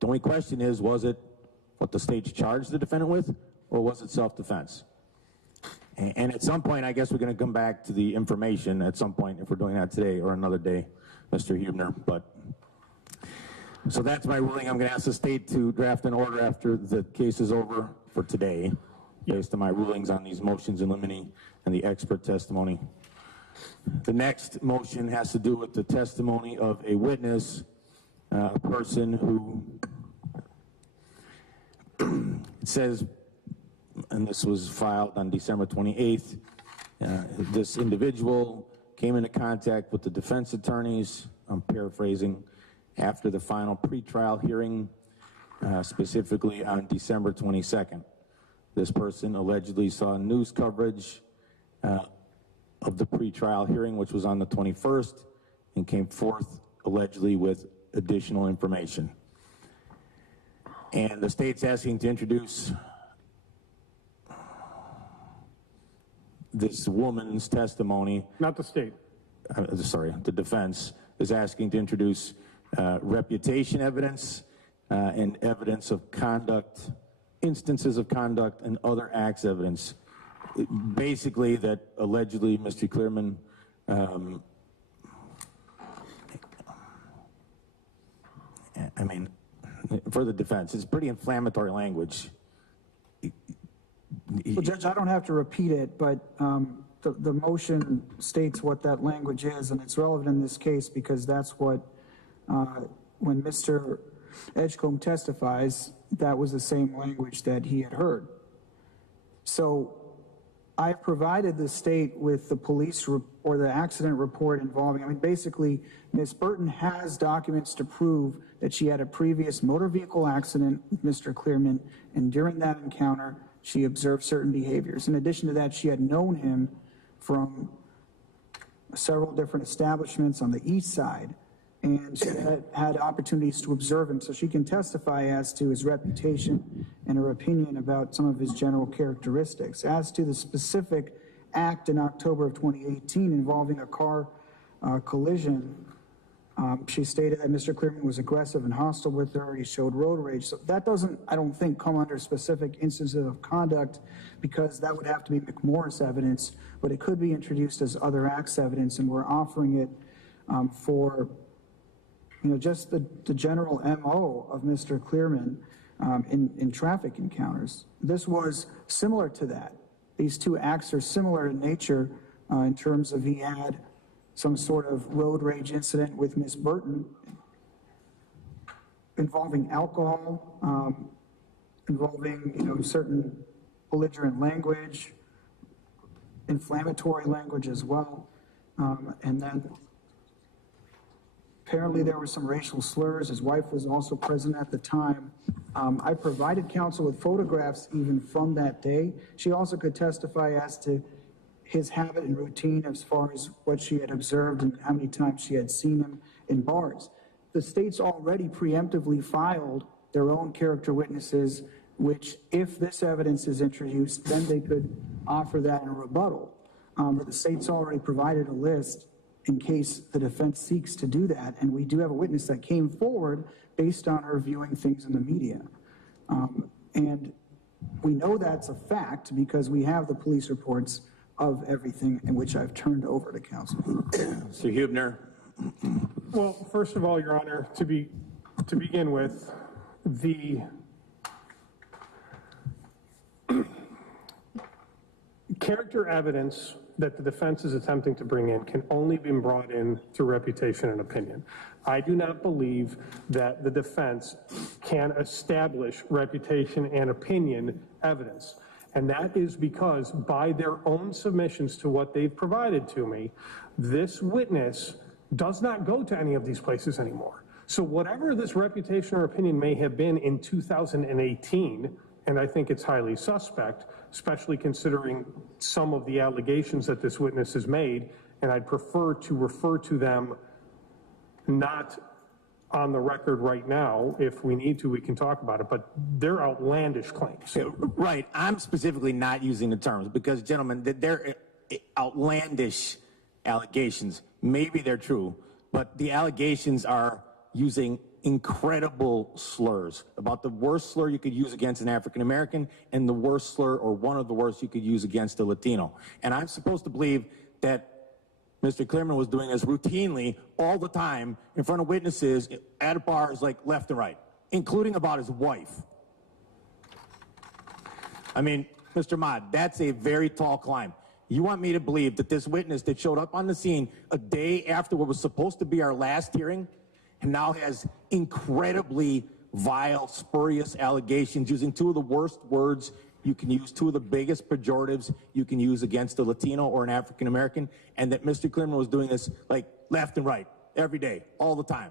the only question is, was it what the state charged the defendant with, or was it self-defense? And at some point, I guess we're going to come back to the information at some point, if we're doing that today or another day, Mr. Huebner. But so that's my ruling. I'm going to ask the state to draft an order after the case is over for today, based on my rulings on these motions in limine and the expert testimony. The next motion has to do with the testimony of a witness, a person who, it says, and this was filed on December 28th, this individual came into contact with the defense attorneys, I'm paraphrasing, after the final pretrial hearing, specifically on December 22nd. This person allegedly saw news coverage of the pretrial hearing, which was on the 21st, and came forth allegedly with additional information. And the state's asking to introduce this woman's testimony. Not the state. Sorry, the defense is asking to introduce reputation evidence and evidence of conduct, instances of conduct and other acts evidence. Basically that allegedly Mr. Clearman I mean, for the defense, it's pretty inflammatory language. Well, Judge, I don't have to repeat it, but the motion states what that language is, and it's relevant in this case because that's what, when Mr. Edgecomb testifies, that was the same language that he had heard. So I've provided the state with the police or the accident report involving, I mean, basically, Ms. Burton has documents to prove that she had a previous motor vehicle accident with Mr. Clearman, and during that encounter, she observed certain behaviors. In addition to that, she had known him from several different establishments on the east side, and she had opportunities to observe him, so she can testify as to his reputation and her opinion about some of his general characteristics. As to the specific act in October of 2018 involving a car collision, She stated that Mr. Clearman was aggressive and hostile with her. He showed road rage. So that doesn't, I don't think, come under specific instances of conduct, because that would have to be McMorris evidence, but it could be introduced as other acts evidence, and we're offering it for, just the general MO of Mr. Clearman in traffic encounters. This was similar to that. These two acts are similar in nature in terms of he had some sort of road rage incident with Ms. Burton involving alcohol, involving, certain belligerent language, inflammatory language as well. And then apparently there were some racial slurs. His wife was also present at the time. I provided counsel with photographs even from that day. She also could testify as to his habit and routine as far as what she had observed and how many times she had seen him in bars. The state's already preemptively filed their own character witnesses, which, if this evidence is introduced, then they could offer that in a rebuttal. But the state's already provided a list in case the defense seeks to do that, and we do have a witness that came forward based on her viewing things in the media. And we know that's a fact because we have the police reports of everything, in which I've turned over to counsel. Mr. Hubner. Well, first of all, Your Honor, to begin with, the character evidence that the defense is attempting to bring in can only be brought in through reputation and opinion. I do not believe that the defense can establish reputation and opinion evidence. And that is because by their own submissions to what they've provided to me, this witness does not go to any of these places anymore. So whatever this reputation or opinion may have been in 2018, and I think it's highly suspect, especially considering some of the allegations that this witness has made, and I'd prefer to refer to them not on the record right now. If we need to, we can talk about it, but they're outlandish claims. Right. I'm specifically not using the terms because, gentlemen, they're outlandish allegations. Maybe they're true, but the allegations are using incredible slurs, about the worst slur you could use against an African American and the worst slur, or one of the worst, you could use against a Latino. And I'm supposed to believe that Mr. Clearman was doing this routinely all the time in front of witnesses at bars like left and right, including about his wife. I mean, Mr. Mott, that's a very tall climb. You want me to believe that this witness that showed up on the scene a day after what was supposed to be our last hearing and now has incredibly vile, spurious allegations using two of the worst words you can use, two of the biggest pejoratives you can use against a Latino or an African American, and that Mr. Clearman was doing this like left and right, every day, all the time.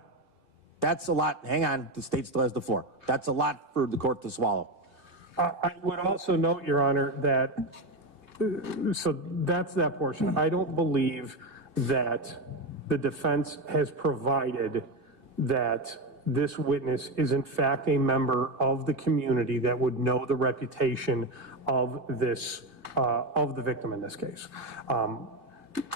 That's a lot. Hang on, the state still has the floor. That's a lot for the court to swallow. I would also note, Your Honor, that, so that's that portion. I don't believe that the defense has provided that this witness is in fact a member of the community that would know the reputation of this, of the victim in this case.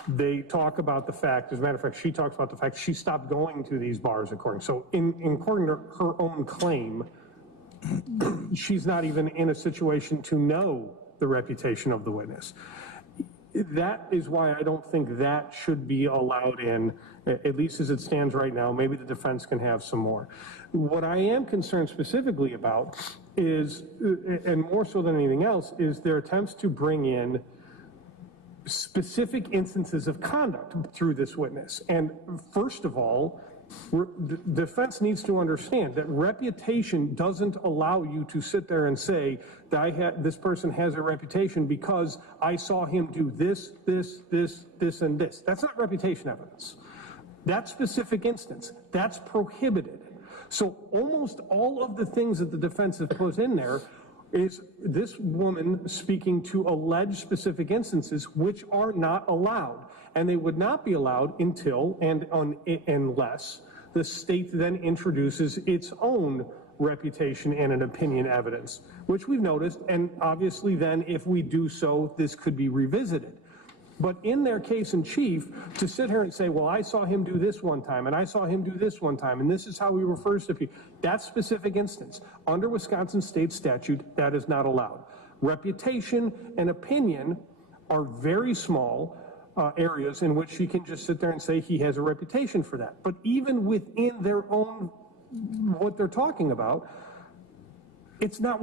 They talk about the fact, as a matter of fact, she talks about the fact she stopped going to these bars according to her own claim, she's not even in a situation to know the reputation of the witness. That is why I don't think that should be allowed in, at least as it stands right now. Maybe the defense can have some more. What I am concerned specifically about is, and more so than anything else, is their attempts to bring in specific instances of conduct through this witness. And first of all, the defense needs to understand that reputation doesn't allow you to sit there and say that this person has a reputation because I saw him do this, and this. That's not reputation evidence. That specific instance, that's prohibited. So almost all of the things that the defense has put in there is this woman speaking to alleged specific instances which are not allowed. And they would not be allowed until and unless the state then introduces its own reputation and an opinion evidence, which we've noticed, and obviously then if we do so, this could be revisited. But in their case in chief, to sit here and say, well, I saw him do this one time, and I saw him do this one time, and this is how he refers to people, that specific instance, under Wisconsin state statute, that is not allowed. Reputation and opinion are very small areas in which she can just sit there and say he has a reputation for that. But even within their own, what they're talking about, it's not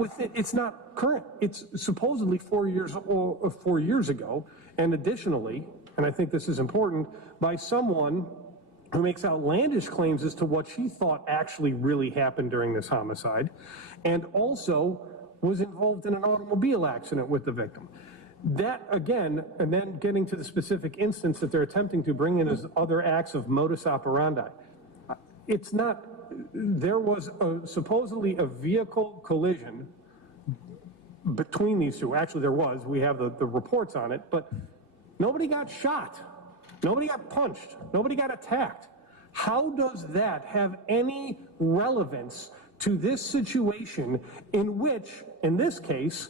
current. It's supposedly 4 years ago, and additionally, and I think this is important, by someone who makes outlandish claims as to what she thought actually really happened during this homicide, and also was involved in an automobile accident with the victim. That, again, and then getting to the specific instance that they're attempting to bring in as other acts of modus operandi. It's not, there was supposedly a vehicle collision between these two. Actually, there was. We have the reports on it, but nobody got shot. Nobody got punched. Nobody got attacked. How does that have any relevance to this situation in which, in this case,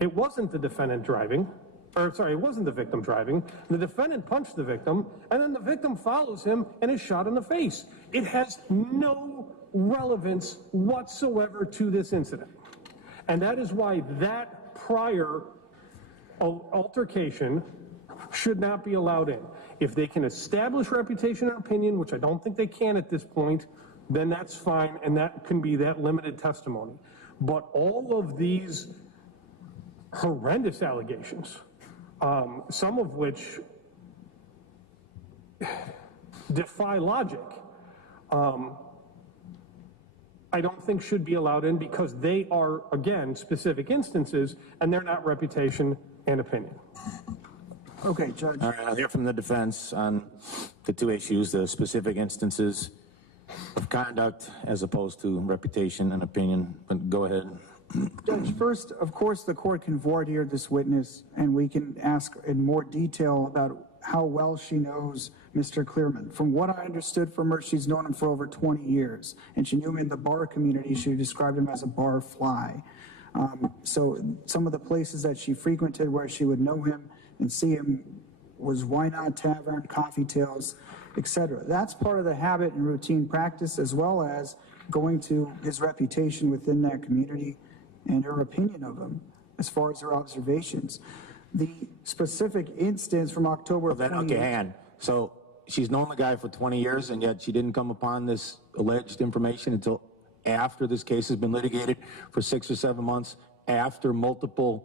it wasn't the defendant driving, or sorry, it wasn't the victim driving. The defendant punched the victim, and then the victim follows him and is shot in the face. It has no relevance whatsoever to this incident. And that is why that prior altercation should not be allowed in. If they can establish reputation and opinion, which I don't think they can at this point, then that's fine, and that can be that limited testimony. But all of these horrendous allegations, some of which defy logic, I don't think should be allowed in because they are, again, specific instances, and they're not reputation and opinion. Okay, Judge. All right, I'll hear from the defense on the two issues, the specific instances of conduct as opposed to reputation and opinion. But go ahead. Judge, first, of course, the court can voir dire this witness, and we can ask in more detail about how well she knows Mr. Clearman. From what I understood from her, she's known him for over 20 years, and she knew him in the bar community. She described him as a bar fly. So some of the places that she frequented where she would know him and see him was Why Not Tavern, Coffee Tales, etc. That's part of the habit and routine practice, as well as going to his reputation within that community and her opinion of him as far as her observations. The specific instance from October of 20... Okay, hang on. So she's known the guy for 20 years, and yet she didn't come upon this alleged information until after this case has been litigated for 6 or 7 months, after multiple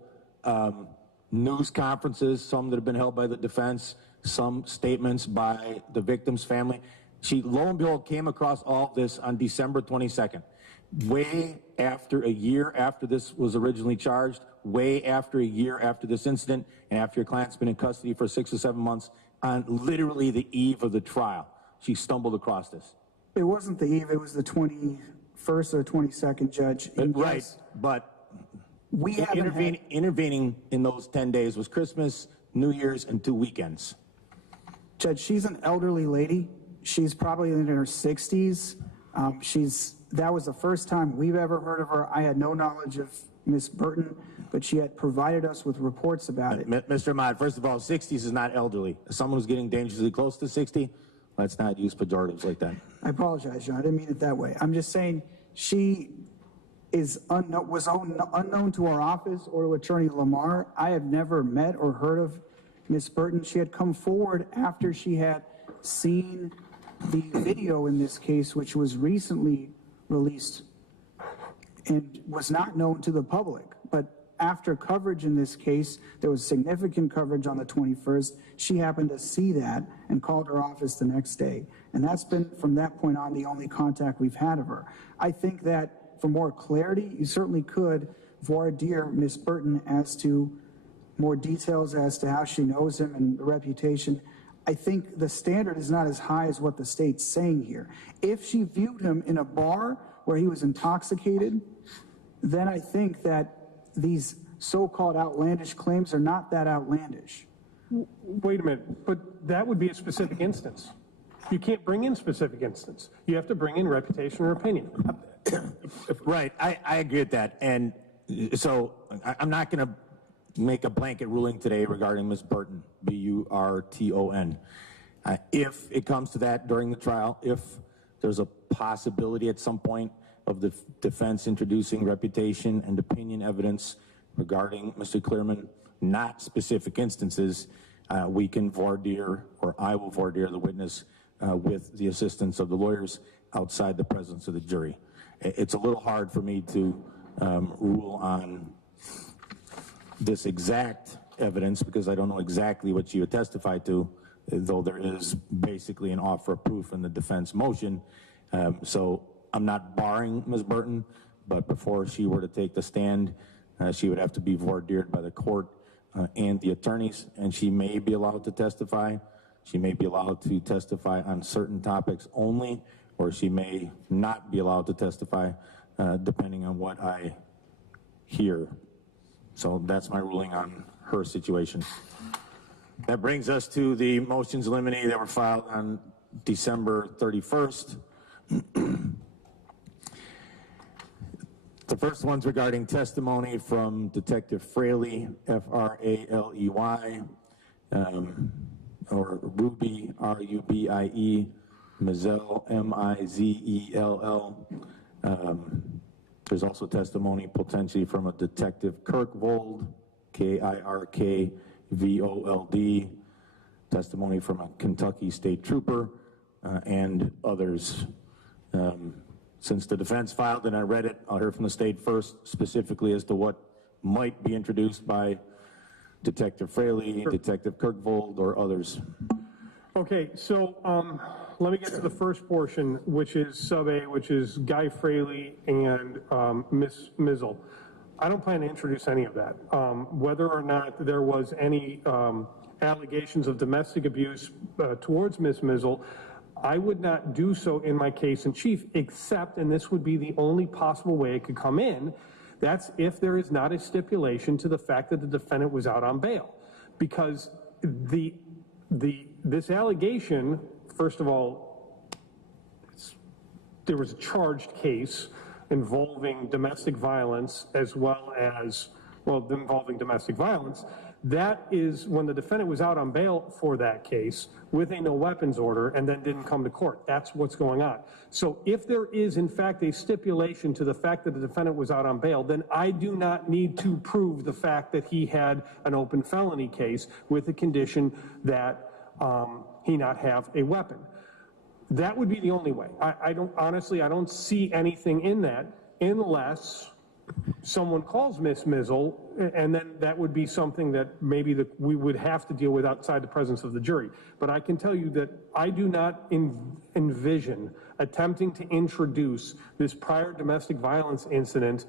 news conferences, some that have been held by the defense, some statements by the victim's family. She, lo and behold, came across all of this on December 22nd, way after a year after this was originally charged, way after a year after this incident, and after your client's been in custody for 6 or 7 months, on literally the eve of the trial. She stumbled across this. It wasn't the eve, it was the 21st or 22nd, Judge. And Right, yes, but we haven't intervening in those 10 days was Christmas, New Year's, and 2 weekends. Judge, she's an elderly lady. She's probably in her 60s. That was the first time we've ever heard of her. I had no knowledge of Ms. Burton, but she had provided us with reports about it. Mr. Ahmad, first of all, 60s is not elderly. Someone who's getting dangerously close to 60, let's not use pejoratives like that. I apologize, John. I didn't mean it that way. I'm just saying she was unknown to our office or to Attorney Lamar. I have never met or heard of Ms. Burton. She had come forward after she had seen the video in this case, which was recently released and was not known to the public. But after coverage in this case, there was significant coverage on the 21st. She happened to see that and called her office the next day. And that's been, from that point on, the only contact we've had of her. I think that for more clarity, you certainly could voir dire Ms. Burton as to more details as to how she knows him and the reputation. I think the standard is not as high as what the state's saying here. If she viewed him in a bar where he was intoxicated, then I think that these so-called outlandish claims are not that outlandish. Wait a minute, but that would be a specific instance. You can't bring in specific instance. You have to bring in reputation or opinion. Right, I agree with that. And so I'm not going to make a blanket ruling today regarding Ms. Burton, B-U-R-T-O-N. If it comes to that during the trial, if there's a possibility at some point of the defense introducing reputation and opinion evidence regarding Mr. Clearman, not specific instances, we can voir dire, or I will voir dire the witness with the assistance of the lawyers outside the presence of the jury. It's a little hard for me to rule on this exact evidence because I don't know exactly what she would testify to, though there is basically an offer of proof in the defense motion. So I'm not barring Ms. Burton, but before she were to take the stand, she would have to be voir dired by the court and the attorneys, and she may be allowed to testify. She may be allowed to testify on certain topics only, or she may not be allowed to testify depending on what I hear. So that's my ruling on her situation. That brings us to the motions limine that were filed on December 31st. The first one's regarding testimony from Detective Fraley, F-R-A-L-E-Y, or Ruby, R-U-B-I-E, Mizell, M-I-Z-E-L-L. There's also testimony potentially from a Detective Kirkvold, K-I-R-K-V-O-L-D, testimony from a Kentucky State Trooper, and others. Since the defense filed and I read it, I'll hear from the state first, specifically as to what might be introduced by Detective Fraley, Detective Kirkvold, or others. Okay, so let me get to the first portion, which is sub A, which is Guy Fraley and Miss Mizzle. I don't plan to introduce any of that. Whether or not there was any allegations of domestic abuse towards Miss Mizzle, I would not do so in my case in chief, except, and this would be the only possible way it could come in, that's if there is not a stipulation to the fact that the defendant was out on bail. Because this allegation, first of all, there was a charged case involving domestic violence as well as, well, involving domestic violence. That is when the defendant was out on bail for that case with a no weapons order and then didn't come to court. That's what's going on. So if there is in fact a stipulation to the fact that the defendant was out on bail, then I do not need to prove the fact that he had an open felony case with the condition that he not have a weapon. That would be the only way. Honestly, I don't see anything in that unless someone calls Miss Mizzle, and then that would be something that maybe we would have to deal with outside the presence of the jury. But I can tell you that I do not envision attempting to introduce this prior domestic violence incident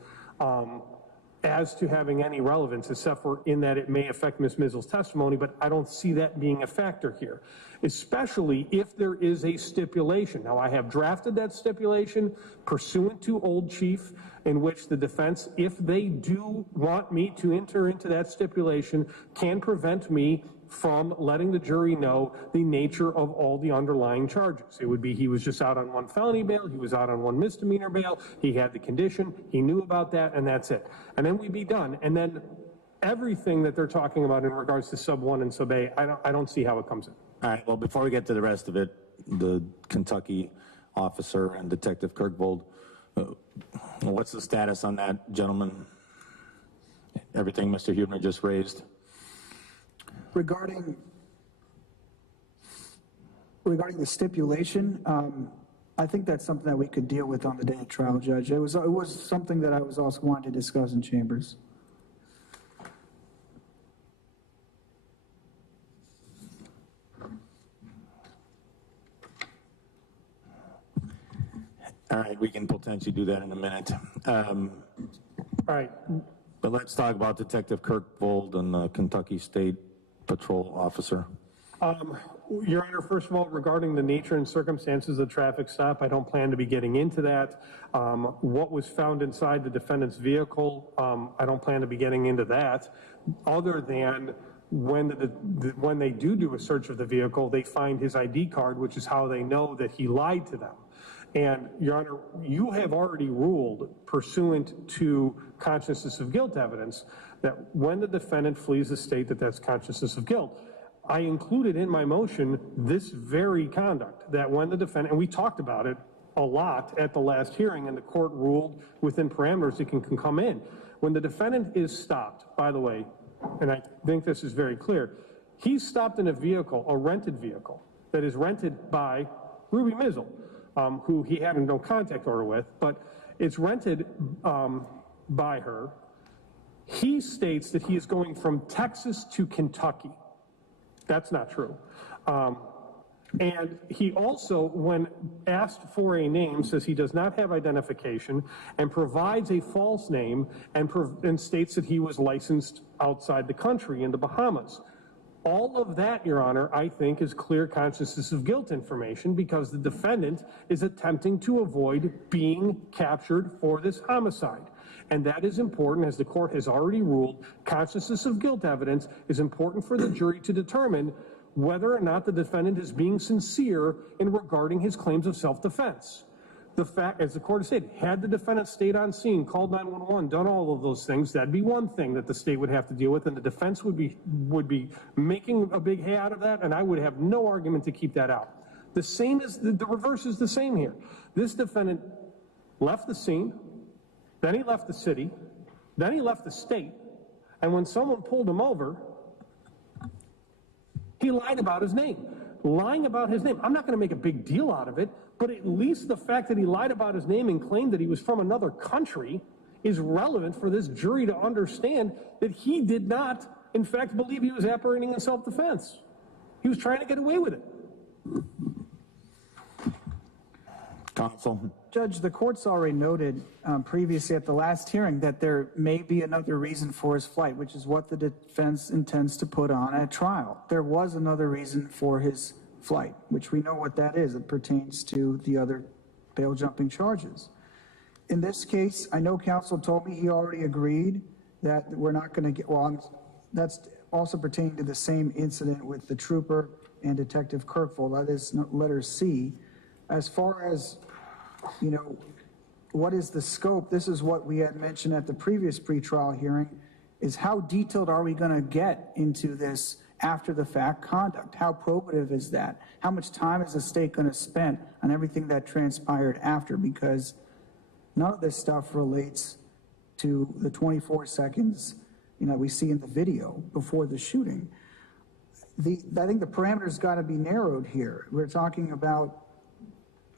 as to having any relevance, except for in that it may affect Miss Mizzle's testimony, but I don't see that being a factor here, especially if there is a stipulation. Now, I have drafted that stipulation pursuant to Old Chief, in which the defense, if they do want me to enter into that stipulation, can prevent me from letting the jury know the nature of all the underlying charges. It would be he was just out on one felony bail, he was out on one misdemeanor bail, he had the condition, he knew about that, and that's it. And then we'd be done. And then everything that they're talking about in regards to sub 1 and sub A, I don't see how it comes in. All right, well, before we get to the rest of it, the Kentucky officer and Detective Kirkvold, what's the status on that, gentlemen? Everything Mr. Huebner just raised. Regarding the stipulation, I think that's something that we could deal with on the day of trial, Judge. It was something that I was also wanting to discuss in chambers. All right, we can potentially do that in a minute. All right. But let's talk about Detective Kirkvold and the Kentucky State Patrol officer. Your Honor, first of all, regarding the nature and circumstances of the traffic stop, I don't plan to be getting into that. What was found inside the defendant's vehicle, I don't plan to be getting into that, other than when they do a search of the vehicle, they find his ID card, which is how they know that he lied to them. And, Your Honor, you have already ruled, pursuant to consciousness of guilt evidence, that when the defendant flees the state, that's consciousness of guilt. I included in my motion this very conduct, that when the defendant, and we talked about it a lot at the last hearing, and the court ruled within parameters it can come in. When the defendant is stopped, by the way, and I think this is very clear, he's stopped in a vehicle, a rented vehicle, that is rented by Ruby Mizzle, who he had no contact order with, but it's rented by her. He states that he is going from Texas to Kentucky. That's not true. And he also, when asked for a name, says he does not have identification and provides a false name and states that he was licensed outside the country in the Bahamas. All of that, Your Honor, I think is clear consciousness of guilt information, because the defendant is attempting to avoid being captured for this homicide. And that is important, as the court has already ruled. Consciousness of guilt evidence is important for the jury to determine whether or not the defendant is being sincere in regarding his claims of self-defense. The fact, as the court has said, had the defendant stayed on scene, called 911, done all of those things, that'd be one thing that the state would have to deal with, and the defense would be making a big hay out of that, and I would have no argument to keep that out. The same is, the reverse is the same here. This defendant left the scene, then he left the city, then he left the state, and when someone pulled him over, he lied about his name. Lying about his name, I'm not going to make a big deal out of it, but at least the fact that he lied about his name and claimed that he was from another country is relevant for this jury to understand that he did not, in fact, believe he was operating in self-defense. He was trying to get away with it. Counsel. Judge, the court's already noted previously at the last hearing that there may be another reason for his flight, which is what the defense intends to put on at trial. There was another reason for his flight, which we know what that is. It pertains to the other bail jumping charges. In this case, I know counsel told me he already agreed that we're not going to get, well, that's also pertaining to the same incident with the trooper and Detective Kirkvold. That is letter C. As far as, you know, what is the scope, this is what we had mentioned at the previous pretrial hearing, is how detailed are we going to get into this after the fact conduct? How probative is that? How much time is the state going to spend on everything that transpired after? Because none of this stuff relates to the 24 seconds, you know, we see in the video before the shooting. I think the parameters got to be narrowed here. We're talking about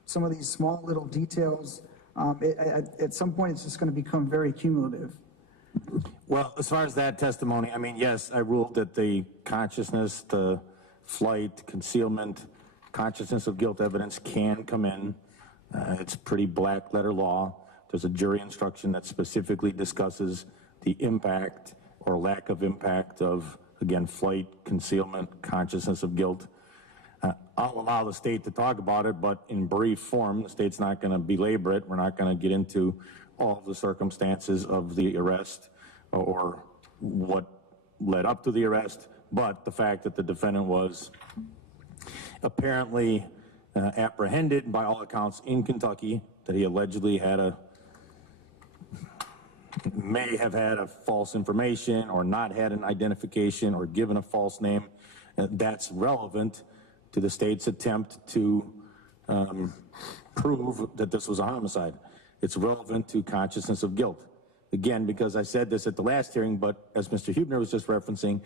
some of these small little details. At some point, it's just going to become very cumulative. Well, as far as that testimony, I mean, yes, I ruled that the consciousness, the flight, concealment, consciousness of guilt evidence can come in. It's pretty black letter law. There's a jury instruction that specifically discusses the impact or lack of impact of, again, flight, concealment, consciousness of guilt. I'll allow the state to talk about it, but in brief form, the state's not going to belabor it. We're not going to get into all of the circumstances of the arrest or what led up to the arrest, but the fact that the defendant was apparently apprehended by all accounts in Kentucky, that he allegedly may have had a false information or not had an identification or given a false name, that's relevant to the state's attempt to prove that this was a homicide. It's relevant to consciousness of guilt. Again, because I said this at the last hearing, but as Mr. Huebner was just referencing,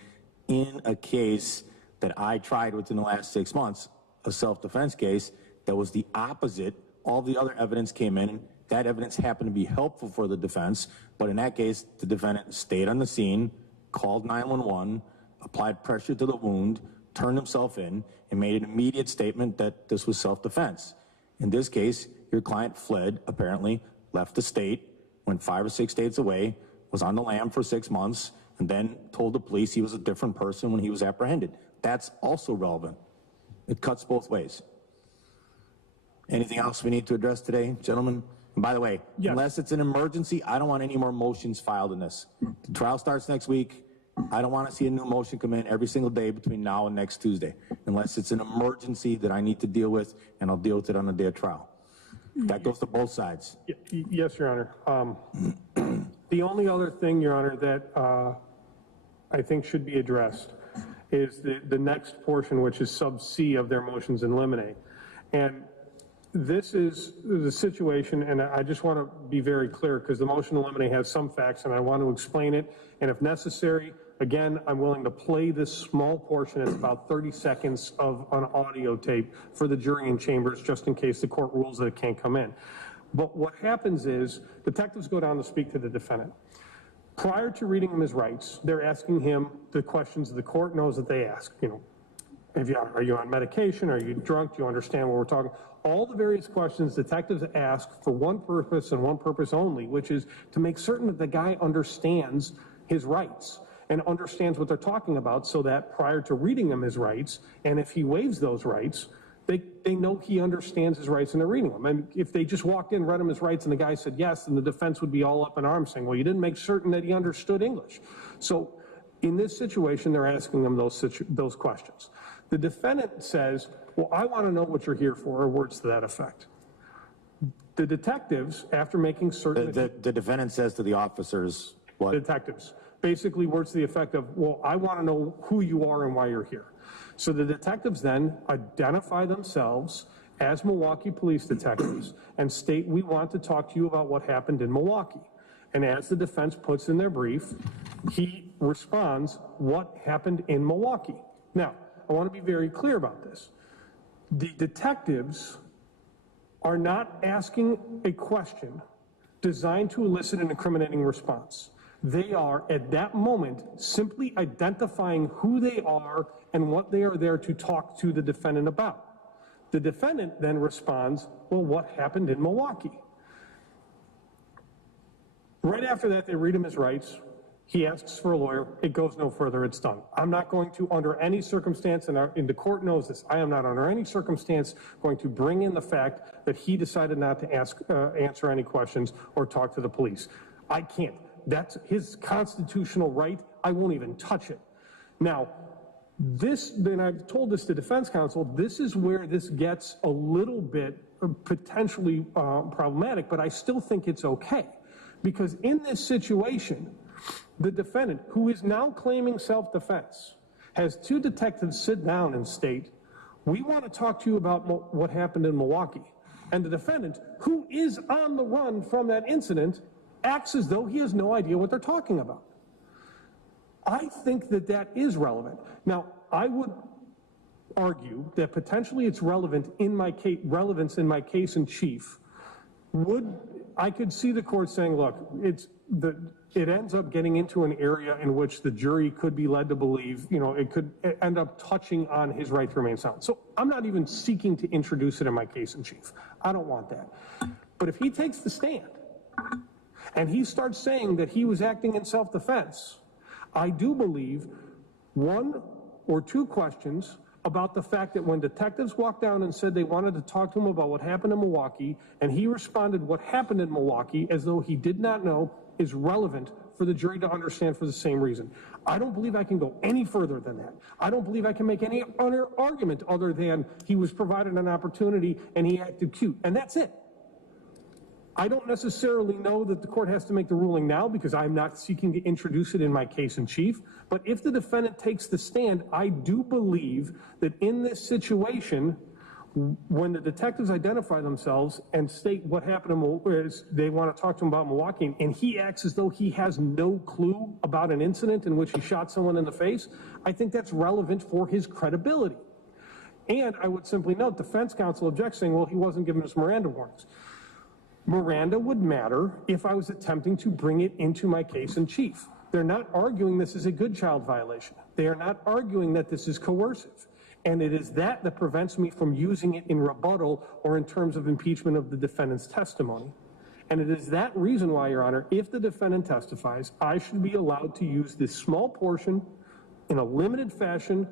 in a case that I tried within the last 6 months, a self-defense case, that was the opposite. All the other evidence came in. That evidence happened to be helpful for the defense, but in that case, the defendant stayed on the scene, called 911, applied pressure to the wound, turned himself in, and made an immediate statement that this was self-defense. In this case, your client fled, apparently, left the state, went 5 or 6 states away, was on the lam for 6 months, and then told the police he was a different person when he was apprehended. That's also relevant. It cuts both ways. Anything else we need to address today, gentlemen? And by the way, yes. Unless it's an emergency, I don't want any more motions filed in this. The trial starts next week. I don't want to see a new motion come in every single day between now and next Tuesday, unless it's an emergency that I need to deal with, and I'll deal with it on the day of trial. That goes to both sides. Yes, Your Honor. The only other thing, Your Honor, that I think should be addressed is the next portion, which is sub C of their motions in limine. And this is the situation, and I just want to be very clear because the motion in limine has some facts and I want to explain it. And if necessary, again, I'm willing to play this small portion. It's about 30 seconds of an audio tape for the jury in chambers, just in case the court rules that it can't come in. But what happens is detectives go down to speak to the defendant. Prior to reading him his rights, they're asking him the questions the court knows that they ask. You know, are you on medication? Are you drunk? Do you understand what we're talking? All the various questions detectives ask for one purpose and one purpose only, which is to make certain that the guy understands his rights and understands what they're talking about, so that prior to reading him his rights, and if he waives those rights, they know he understands his rights and they're reading them. And if they just walked in, read him his rights, and the guy said yes, then the defense would be all up in arms saying, well, you didn't make certain that he understood English. So in this situation, they're asking them those questions. The defendant says, well, I want to know what you're here for, or words to that effect. The detectives, after making certain... The defendant says to the officers, what? Detectives. Basically words to the effect of, well, I want to know who you are and why you're here. So the detectives then identify themselves as Milwaukee police detectives and state, we want to talk to you about what happened in Milwaukee. And as the defense puts in their brief, he responds, what happened in Milwaukee? Now, I want to be very clear about this. The detectives are not asking a question designed to elicit an incriminating response. They are, at that moment, simply identifying who they are and what they are there to talk to the defendant about. The defendant then responds, well, what happened in Milwaukee? Right after that, they read him his rights. He asks for a lawyer. It goes no further. It's done. I'm not going to, under any circumstance, and the court knows this, I am not under any circumstance going to bring in the fact that he decided not to answer any questions or talk to the police. I can't. That's his constitutional right. I won't even touch it. Now, then I've told this to defense counsel, this is where this gets a little bit potentially problematic, but I still think it's okay. Because in this situation, the defendant, who is now claiming self-defense, has two detectives sit down and state, we want to talk to you about what happened in Milwaukee. And the defendant, who is on the run from that incident, acts as though he has no idea what they're talking about. I think that that is relevant. Now, I would argue that potentially it's relevance in my case in chief. I could see the court saying, look, it ends up getting into an area in which the jury could be led to believe, it could end up touching on his right to remain silent. So I'm not even seeking to introduce it in my case in chief. I don't want that. But if he takes the stand and he starts saying that he was acting in self-defense, I do believe one or two questions about the fact that when detectives walked down and said they wanted to talk to him about what happened in Milwaukee, and he responded what happened in Milwaukee as though he did not know, is relevant for the jury to understand for the same reason. I don't believe I can go any further than that. I don't believe I can make any other argument other than he was provided an opportunity and he acted cute, and that's it. I don't necessarily know that the court has to make the ruling now because I'm not seeking to introduce it in my case in chief. But if the defendant takes the stand, I do believe that in this situation, when the detectives identify themselves and state what happened, they want to talk to him about Milwaukee, and he acts as though he has no clue about an incident in which he shot someone in the face, I think that's relevant for his credibility. And I would simply note, defense counsel objects saying, well, he wasn't given us Miranda warnings. Miranda would matter if I was attempting to bring it into my case in chief. They're not arguing this is a good child violation. They are not arguing that this is coercive. And it is that prevents me from using it in rebuttal or in terms of impeachment of the defendant's testimony. And it is that reason why, Your Honor, if the defendant testifies, I should be allowed to use this small portion in a limited fashion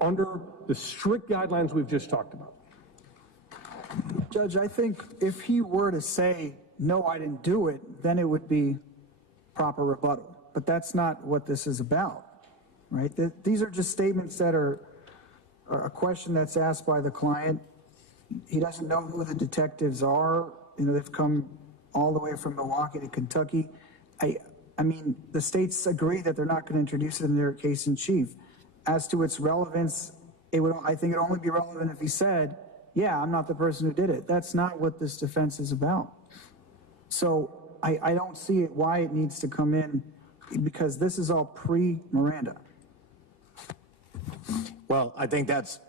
under the strict guidelines we've just talked about. Judge, I think if he were to say, no, I didn't do it, then it would be proper rebuttal. But that's not what this is about, right? These are just statements that are a question that's asked by the client. He doesn't know who the detectives are. They've come all the way from Milwaukee to Kentucky. I mean, the states agree that they're not going to introduce it in their case in chief. As to its relevance, I think it'd only be relevant if he said, yeah, I'm not the person who did it. That's not what this defense is about. So I don't see why it needs to come in, because this is all pre-Miranda. Well, I think that's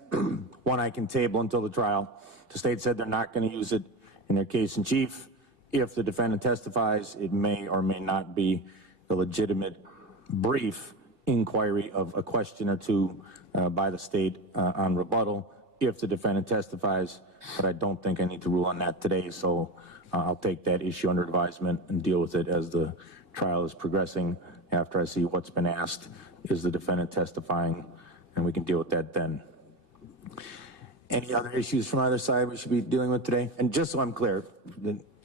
one I can table until the trial. The state said they're not going to use it in their case in chief. If the defendant testifies, it may or may not be a legitimate brief inquiry of a question or two by the state on rebuttal if the defendant testifies, but I don't think I need to rule on that today, so I'll take that issue under advisement and deal with it as the trial is progressing after I see what's been asked. Is the defendant testifying? And we can deal with that then. Any other issues from either side we should be dealing with today? And just so I'm clear,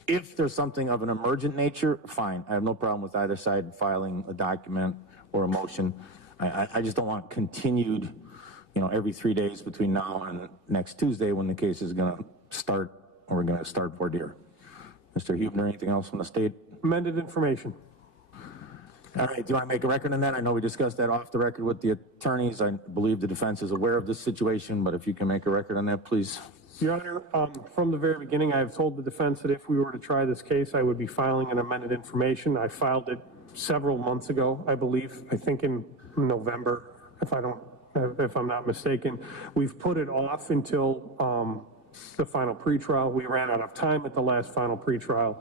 if there's something of an emergent nature, fine. I have no problem with either side filing a document or a motion. I just don't want continued, every 3 days between now and next Tuesday when the case is going to start, or we're going to start voir dire. Mr. Huebner, anything else from the state? Amended information. All right, do you want to make a record on that? I know we discussed that off the record with the attorneys. I believe the defense is aware of this situation, but if you can make a record on that, please. Your Honor, from the very beginning, I have told the defense that if we were to try this case, I would be filing an amended information. I filed it several months ago, I believe, I think in November, if I'm not mistaken. We've put it off until the final pretrial. We ran out of time at the last final pretrial.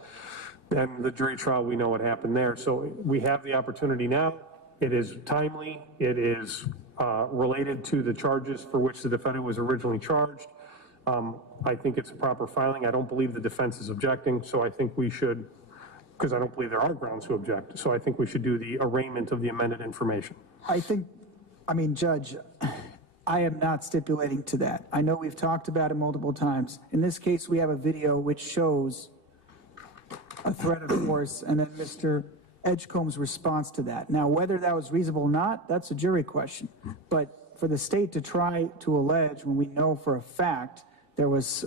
Then the jury trial, we know what happened there. So we have the opportunity now. It is timely. It is related to the charges for which the defendant was originally charged. I think it's a proper filing. I don't believe the defense is objecting, so I think we should, because I don't believe there are grounds to object, so I think we should do the arraignment of the amended information. Judge, I am not stipulating to that. I know we've talked about it multiple times. In this case, we have a video which shows a threat of force, and then Mr. Edgecomb's response to that. Now, whether that was reasonable or not, that's a jury question. But for the state to try to allege when we know for a fact there was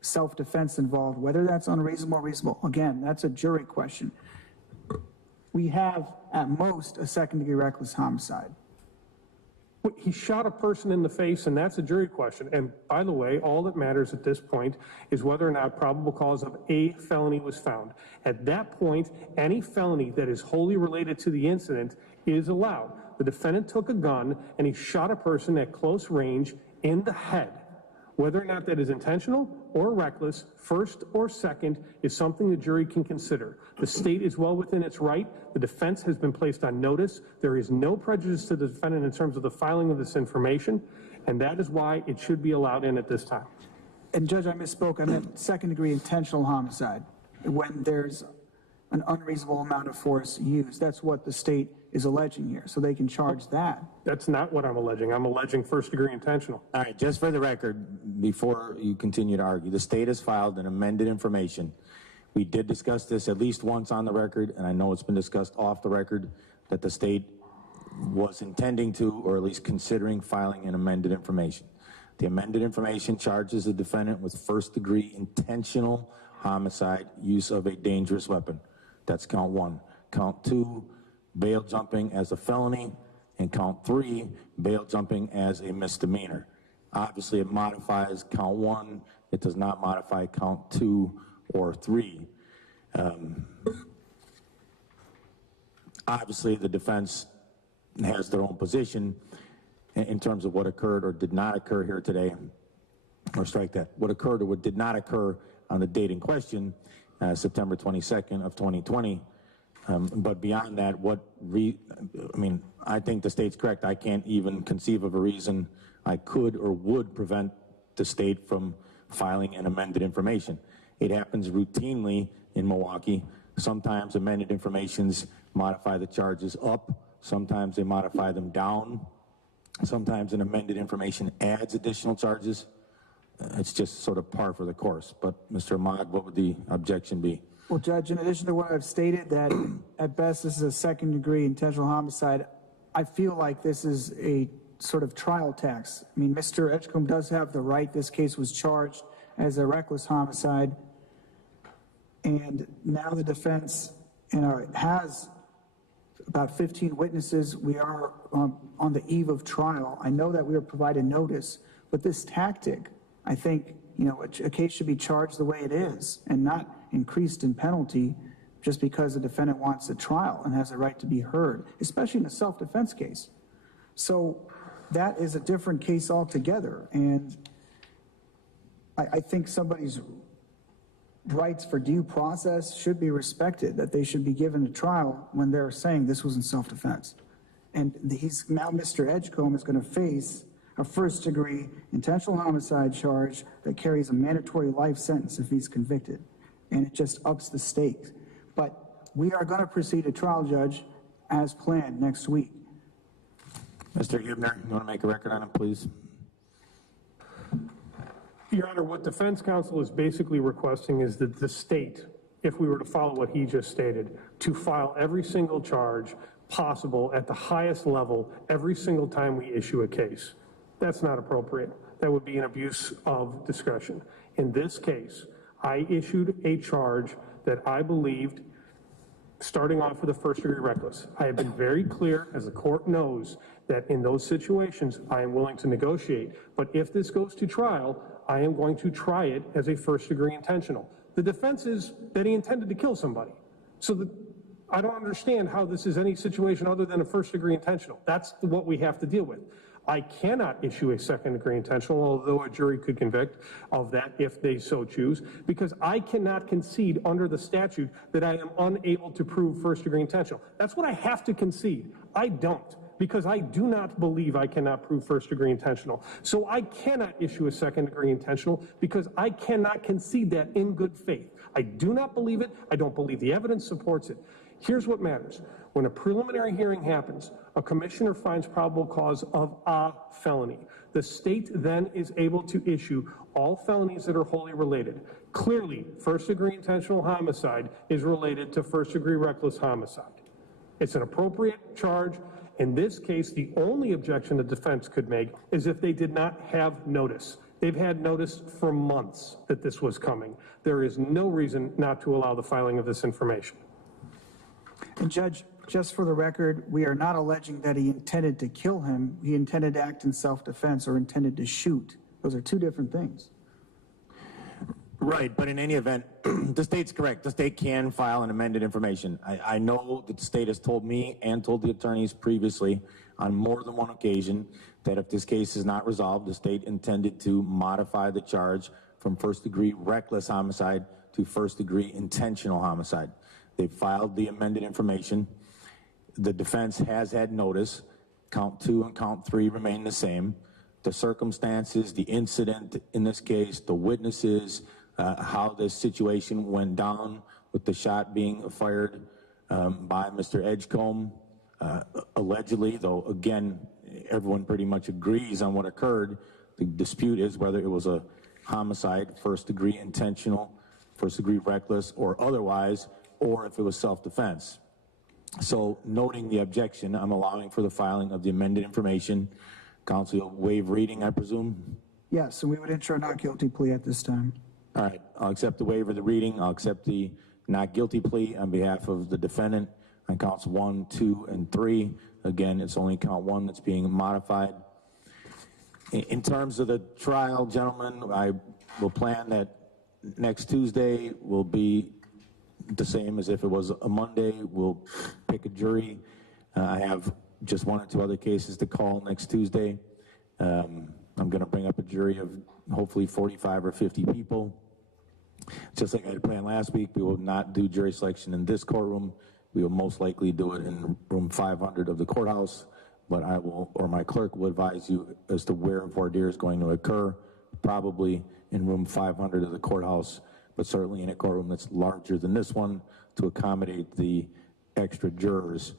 self-defense involved, whether that's unreasonable or reasonable, again, that's a jury question. We have, at most, a second-degree reckless homicide. He shot a person in the face, and that's a jury question. And by the way, all that matters at this point is whether or not probable cause of a felony was found. At that point, any felony that is wholly related to the incident is allowed. The defendant took a gun and he shot a person at close range in the head. Whether or not that is intentional or reckless, first or second, is something the jury can consider. The state is well within its right. The defense has been placed on notice. There is no prejudice to the defendant in terms of the filing of this information, and that is why it should be allowed in at this time. And Judge, I misspoke. I meant second-degree intentional homicide, when there's an unreasonable amount of force used. That's what the state is alleging here, so they can charge that. That's not what I'm alleging. I'm alleging first-degree intentional. All right, just for the record, before you continue to argue, the state has filed an amended information. We did discuss this at least once on the record, and I know it's been discussed off the record, that the state was intending to, or at least considering filing an amended information. The amended information charges the defendant with first-degree intentional homicide, use of a dangerous weapon. That's count 1. Count 2, bail jumping as a felony, and count 3, bail jumping as a misdemeanor. Obviously, it modifies count 1. It does not modify count 2 or 3. Obviously, the defense has their own position in terms of what occurred or did not occur here today, or strike that, what occurred or what did not occur on the date in question, September 22nd of 2020. But beyond that, I think the state's correct. I can't even conceive of a reason I could or would prevent the state from filing an amended information. It happens routinely in Milwaukee. Sometimes amended informations modify the charges up. Sometimes they modify them down. Sometimes an amended information adds additional charges. It's just sort of par for the course. But Mr. Ahmad, what would the objection be? Well, Judge, in addition to what I've stated, that at best this is a second-degree intentional homicide, I feel like this is a sort of trial tax. I mean, Mr. Edgecomb does have the right. This case was charged as a reckless homicide. And now the defense has about 15 witnesses. We are on the eve of trial. I know that we were provided notice, but this tactic, I think, a case should be charged the way it is and not increased in penalty just because the defendant wants a trial and has a right to be heard, especially in a self-defense case. So that is a different case altogether. And I think somebody's rights for due process should be respected, that they should be given a trial when they're saying this was in self-defense. And now Mr. Edgecomb is going to face a first-degree intentional homicide charge that carries a mandatory life sentence if he's convicted. And it just ups the stakes. But we are going to proceed to trial, Judge, as planned next week. Mr. Hubner, you want to make a record on it, please? Your Honor, what defense counsel is basically requesting is that the state, if we were to follow what he just stated, to file every single charge possible at the highest level every single time we issue a case. That's not appropriate. That would be an abuse of discretion. In this case, I issued a charge that I believed, starting off with a first-degree reckless. I have been very clear, as the court knows, that in those situations, I am willing to negotiate. But if this goes to trial, I am going to try it as a first-degree intentional. The defense is that he intended to kill somebody. So I don't understand how this is any situation other than a first-degree intentional. That's what we have to deal with. I cannot issue a second-degree intentional, although a jury could convict of that if they so choose, because I cannot concede under the statute that I am unable to prove first-degree intentional. That's what I have to concede. I don't, because I do not believe I cannot prove first-degree intentional. So I cannot issue a second-degree intentional because I cannot concede that in good faith. I do not believe it. I don't believe the evidence supports it. Here's what matters. When a preliminary hearing happens, a commissioner finds probable cause of a felony. The state then is able to issue all felonies that are wholly related. Clearly, first-degree intentional homicide is related to first-degree reckless homicide. It's an appropriate charge. In this case, the only objection the defense could make is if they did not have notice. They've had notice for months that this was coming. There is no reason not to allow the filing of this information. And Judge, just for the record, we are not alleging that he intended to kill him. He intended to act in self-defense or intended to shoot. Those are two different things. Right, but in any event, the state's correct. The state can file an amended information. I know that the state has told me and told the attorneys previously on more than one occasion that if this case is not resolved, the state intended to modify the charge from first-degree reckless homicide to first-degree intentional homicide. They filed the amended information. The defense has had notice. Count 2 and count 3 remain the same. The circumstances, the incident in this case, the witnesses, how this situation went down with the shot being fired by Mr. Edgecomb, allegedly, though again, everyone pretty much agrees on what occurred. The dispute is whether it was a homicide, first-degree intentional, first-degree reckless, or otherwise, or if it was self-defense. So, noting the objection, I'm allowing for the filing of the amended information. Counsel, you'll waive reading, I presume? Yes, and we would ensure a not guilty plea at this time. All right, I'll accept the waiver of the reading. I'll accept the not guilty plea on behalf of the defendant on counts 1, 2, and 3. Again, it's only count 1 that's being modified. In terms of the trial, gentlemen, I will plan that next Tuesday will be the same as if it was a Monday. We'll pick a jury. I have just 1 or 2 other cases to call next Tuesday. I'm going to bring up a jury of hopefully 45 or 50 people. Just like I had planned last week, we will not do jury selection in this courtroom. We will most likely do it in room 500 of the courthouse, but I will, or my clerk will advise you as to where voir dire is going to occur, probably in room 500 of the courthouse, but certainly in a courtroom that's larger than this one to accommodate the extra jurors.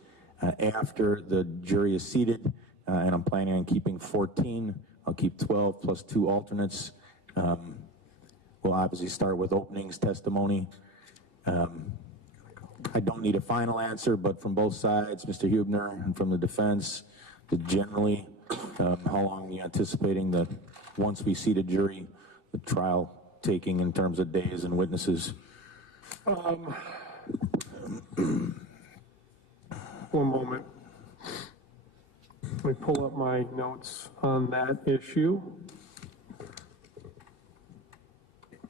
After the jury is seated, and I'm planning on keeping 14, I'll keep 12 plus 2 alternates. We'll obviously start with openings, testimony. I don't need a final answer, but from both sides, Mr. Hubner and from the defense, generally, how long are you anticipating that once we seat a jury, the trial taking in terms of days and witnesses? Well, one moment. Let me pull up my notes on that issue.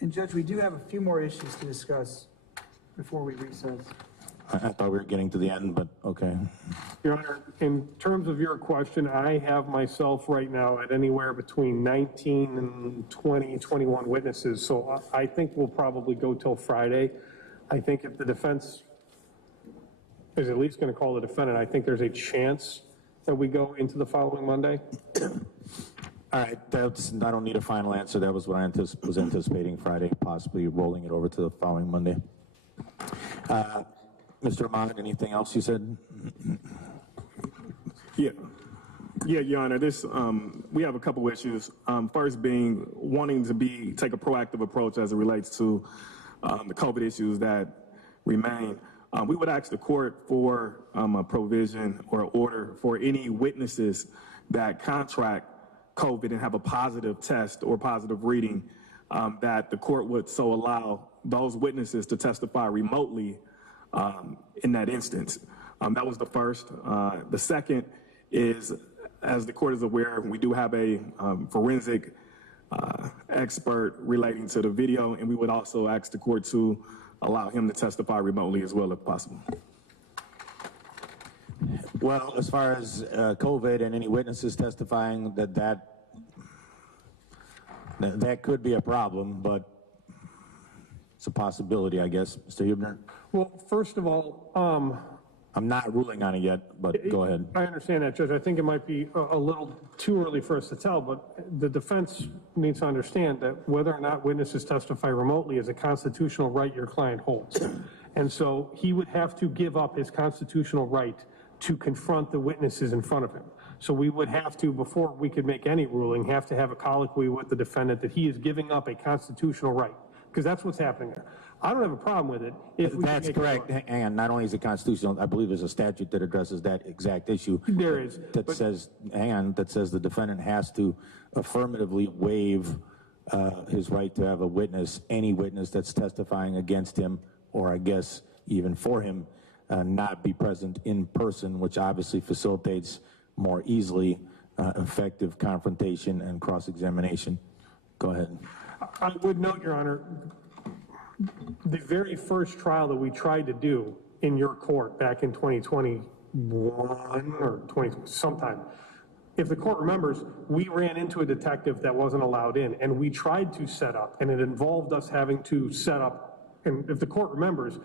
And Judge, we do have a few more issues to discuss before we recess. I thought we were getting to the end, but okay. Your Honor, in terms of your question, I have myself right now at anywhere between 19 and 20, 21 witnesses, so I think we'll probably go till Friday. I think if the defense is at least going to call the defendant, I think there's a chance that we go into the following Monday. All right, I don't need a final answer. That was what I was anticipating, Friday, possibly rolling it over to the following Monday. Mr. Ahmad, anything else you said? Yeah, Your Honor, we have a couple issues. First being wanting to take a proactive approach as it relates to the COVID issues that remain. We would ask the court for a provision or order for any witnesses that contract COVID and have a positive test or positive reading, that the court would so allow those witnesses to testify remotely in that instance. That was the first. The second is, as the court is aware, we do have a forensic expert relating to the video, and we would also ask the court to allow him to testify remotely as well if possible. Well, as far as COVID and any witnesses testifying, that could be a problem, but it's a possibility, I guess. Mr. Huebner? Well, first of all, I'm not ruling on it yet, but go ahead. I understand that, Judge. I think it might be a little too early for us to tell, but the defense needs to understand that whether or not witnesses testify remotely is a constitutional right your client holds. And so he would have to give up his constitutional right to confront the witnesses in front of him. So we would have to, before we could make any ruling, have to have a colloquy with the defendant that he is giving up a constitutional right, because that's what's happening there. I don't have a problem with it if we That's correct, and not only is it constitutional, I believe there's a statute that addresses that exact issue. There is. That says, that says the defendant has to affirmatively waive his right to have a witness, any witness that's testifying against him, or I guess even for him, not be present in person, which obviously facilitates more easily effective confrontation and cross-examination. Go ahead. I would note, Your Honor, the very first trial that we tried to do in your court back in 2021 or 20 sometime, if the court remembers, we ran into a detective that wasn't allowed in, and we tried to set up, and it involved us having to set up, and if the court remembers,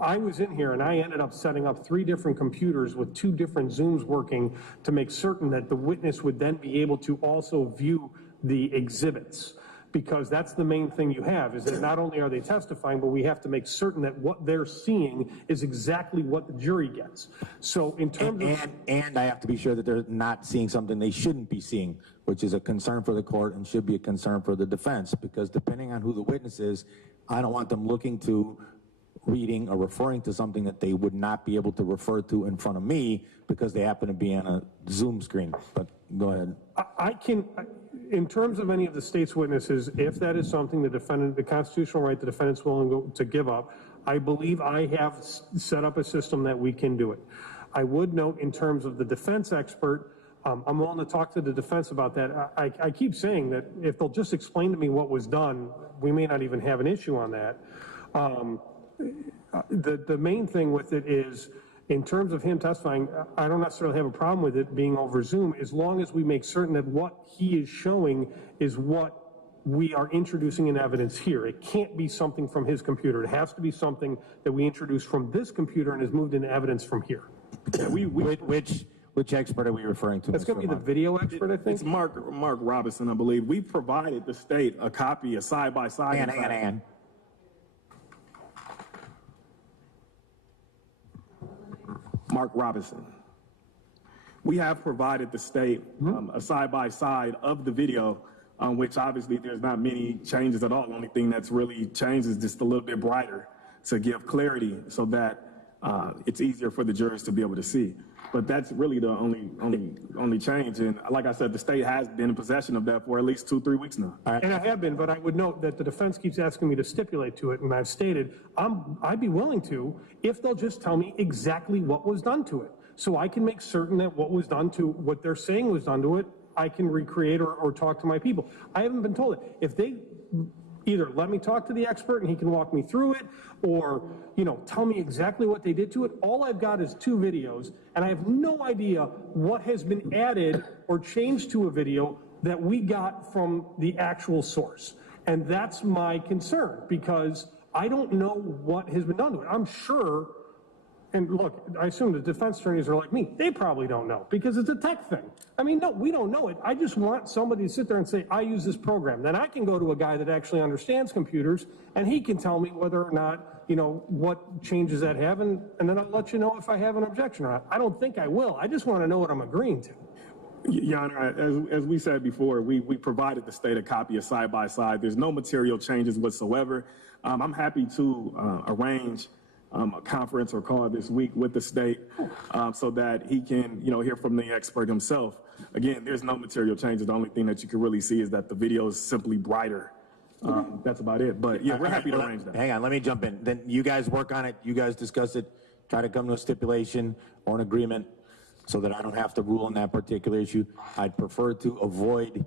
I was in here and I ended up setting up 3 different computers with 2 different Zooms working to make certain that the witness would then be able to also view the exhibits. Because that's the main thing you have, is that not only are they testifying, but we have to make certain that what they're seeing is exactly what the jury gets. So in terms of... And I have to be sure that they're not seeing something they shouldn't be seeing, which is a concern for the court and should be a concern for the defense, because depending on who the witness is, I don't want them looking to, reading or referring to something that they would not be able to refer to in front of me because they happen to be on a Zoom screen. But go ahead. I can, in terms of any of the state's witnesses, if that is something the defendant, the constitutional right the defendant's willing to give up, I believe I have set up a system that we can do it. I would note in terms of the defense expert, I'm willing to talk to the defense about that. I keep saying that if they'll just explain to me what was done, we may not even have an issue on that. The main thing with it is, in terms of him testifying, I don't necessarily have a problem with it being over Zoom, as long as we make certain that what he is showing is what we are introducing in evidence here. It can't be something from his computer. It has to be something that we introduce from this computer and is moved into evidence from here. Which expert are we referring to? That's going to be the video expert, I think. It's Mark Robinson, I believe. We provided the state a copy, a side-by-side. And. Mark Robinson. We have provided the state a side-by-side of the video, which obviously there's not many changes at all. The only thing that's really changed is just a little bit brighter to give clarity so that it's easier for the jurors to be able to see. But that's really the only change. And like I said, the state has been in possession of that for at least 2-3 weeks now. And I have been, but I would note that the defense keeps asking me to stipulate to it, and I've stated I'd be willing to if they'll just tell me exactly what was done to it. so I can make certain that what was done to, what they're saying was done to it, I can recreate or talk to my people. I haven't been told it. If they either let me talk to the expert and he can walk me through it, or, you know, tell me exactly what they did to it, all I've got is 2 videos, and I have no idea what has been added or changed to a video that we got from the actual source. And that's my concern, because I don't know what has been done to it. I'm sure, and look, I assume the defense attorneys are like me, they probably don't know, because it's a tech thing. I mean, no, we don't know it. I just want somebody to sit there and say, I use this program. Then I can go to a guy that actually understands computers, and he can tell me whether or not, you know, what changes that have, and then I'll let you know if I have an objection or not. I don't think I will. I just want to know what I'm agreeing to. Your Honor, as we said before, we provided the state a copy of side by side. There's no material changes whatsoever. I'm happy to arrange a conference or call this week with the state so that he can, you know, hear from the expert himself. Again, there's no material changes. The only thing that you can really see is that the video is simply brighter. That's about it. But yeah, we're happy to arrange that. Hang on, let me jump in. Then you guys work on it, you guys discuss it, try to come to a stipulation or an agreement so that I don't have to rule on that particular issue. I'd prefer to avoid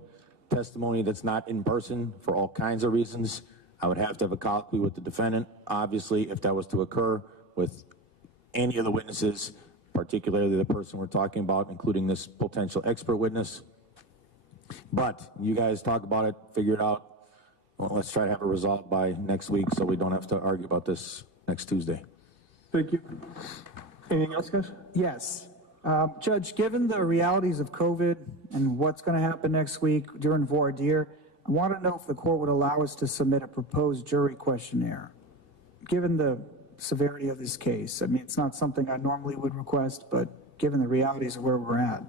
testimony that's not in person for all kinds of reasons. I would have to have a colloquy with the defendant. Obviously, if that was to occur with any of the witnesses, particularly the person we're talking about, including this potential expert witness. But you guys talk about it, figure it out. Well, let's try to have it resolved by next week so we don't have to argue about this next Tuesday. Thank you. Anything else, guys? Yes. Judge, given the realities of COVID and what's going to happen next week during voir dire, I want to know if the court would allow us to submit a proposed jury questionnaire. Given the severity of this case, I mean, it's not something I normally would request, but given the realities of where we're at,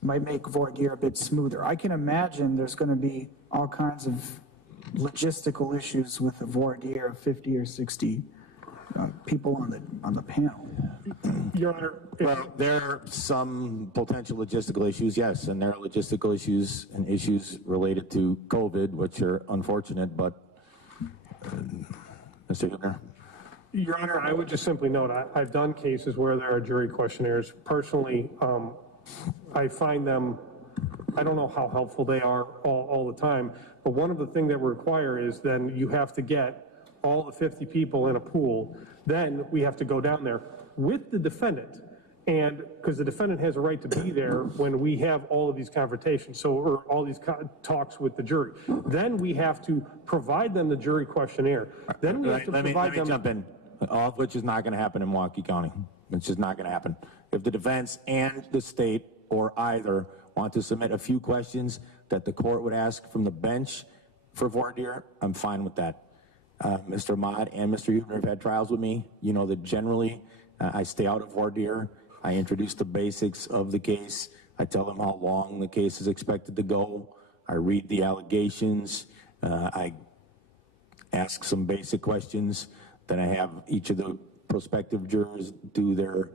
might make voir dire a bit smoother. I can imagine there's going to be all kinds of logistical issues with a voir dire of 50 or 60 people on the panel. Your Honor, Well, there are some potential logistical issues, yes, and there are logistical issues and issues related to COVID, which are unfortunate, but Mr. Huebner? Your Honor, I would just simply note, I've done cases where there are jury questionnaires. Personally, I find them, I don't know how helpful they are all the time, but one of the things that we require is then you have to get all the 50 people in a pool. Then we have to go down there with the defendant, and because the defendant has a right to be there when we have all of these confrontations, or all these talks with the jury. Then we have to provide them the jury questionnaire. Then we have to Let me provide them. jump in, all of which is not going to happen in Milwaukee County. It's just not going to happen. If the defense and the state, or either, want to submit a few questions that the court would ask from the bench for voir dire, I'm fine with that. Mr. Ahmad and Mr. Huebner have had trials with me. You know that generally I stay out of voir dire. I introduce the basics of the case. I tell them how long the case is expected to go. I read the allegations. I ask some basic questions. Then I have each of the prospective jurors do their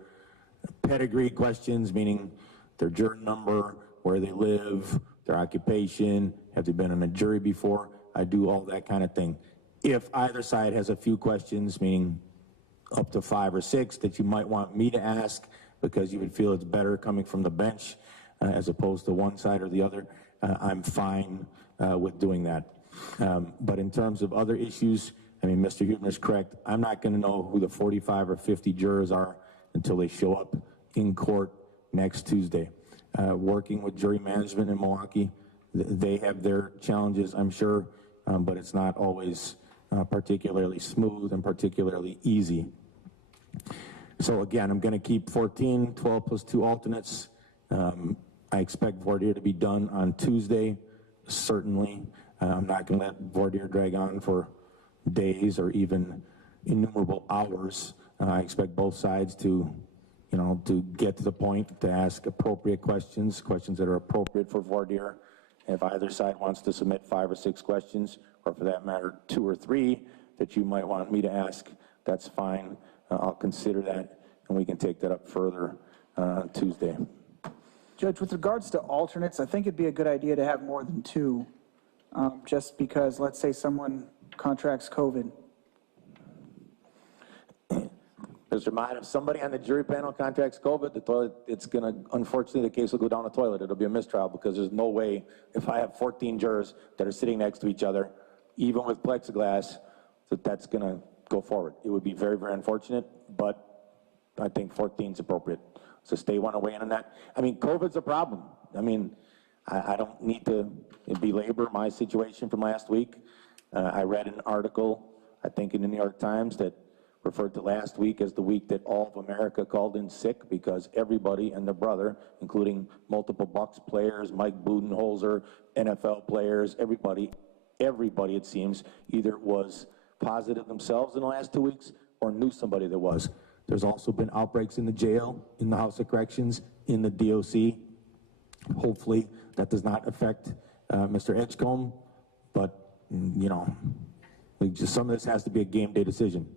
pedigree questions, meaning their juror number, where they live, their occupation, have they been on a jury before. I do all that kind of thing. If either side has a few questions, meaning up to 5 or 6 that you might want me to ask because you would feel it's better coming from the bench as opposed to one side or the other, I'm fine with doing that. But in terms of other issues, I mean, Mr. Huebner's correct. I'm not going to know who the 45 or 50 jurors are until they show up in court next Tuesday. Working with jury management in Milwaukee, they have their challenges, I'm sure, but it's not always particularly smooth and particularly easy. So again, I'm going to keep 14, 12 plus 2 alternates. I expect voir dire to be done on Tuesday, certainly. I'm not going to let voir dire drag on for days or even innumerable hours. I expect both sides to, you know, to get to the point to ask appropriate questions, questions that are appropriate for voir dire. If either side wants to submit 5 or 6 questions, or for that matter, 2 or 3 that you might want me to ask, that's fine. I'll consider that, and we can take that up further on Tuesday. Judge, with regards to alternates, I think it'd be a good idea to have more than 2, just because, let's say someone contracts COVID. Mr. Mott, if somebody on the jury panel contracts COVID, the toilet, it's gonna, unfortunately, the case will go down the toilet. It'll be a mistrial because there's no way, if I have 14 jurors that are sitting next to each other, even with plexiglass, that's gonna go forward. It would be very, very unfortunate, but I think 14 is appropriate. So state want to weigh in on that? I mean, COVID's a problem. I mean, I don't need to belabor my situation from last week. I read an article, I think in the New York Times, that referred to last week as the week that all of America called in sick because everybody and their brother, including multiple Bucks players, Mike Budenholzer, NFL players, everybody, it seems, either was positive themselves in the last 2 weeks or knew somebody that was. There's also been outbreaks in the jail, in the House of Corrections, in the DOC. Hopefully that does not affect Mr. Edgecomb, but, you know, some of this has to be a game day decision.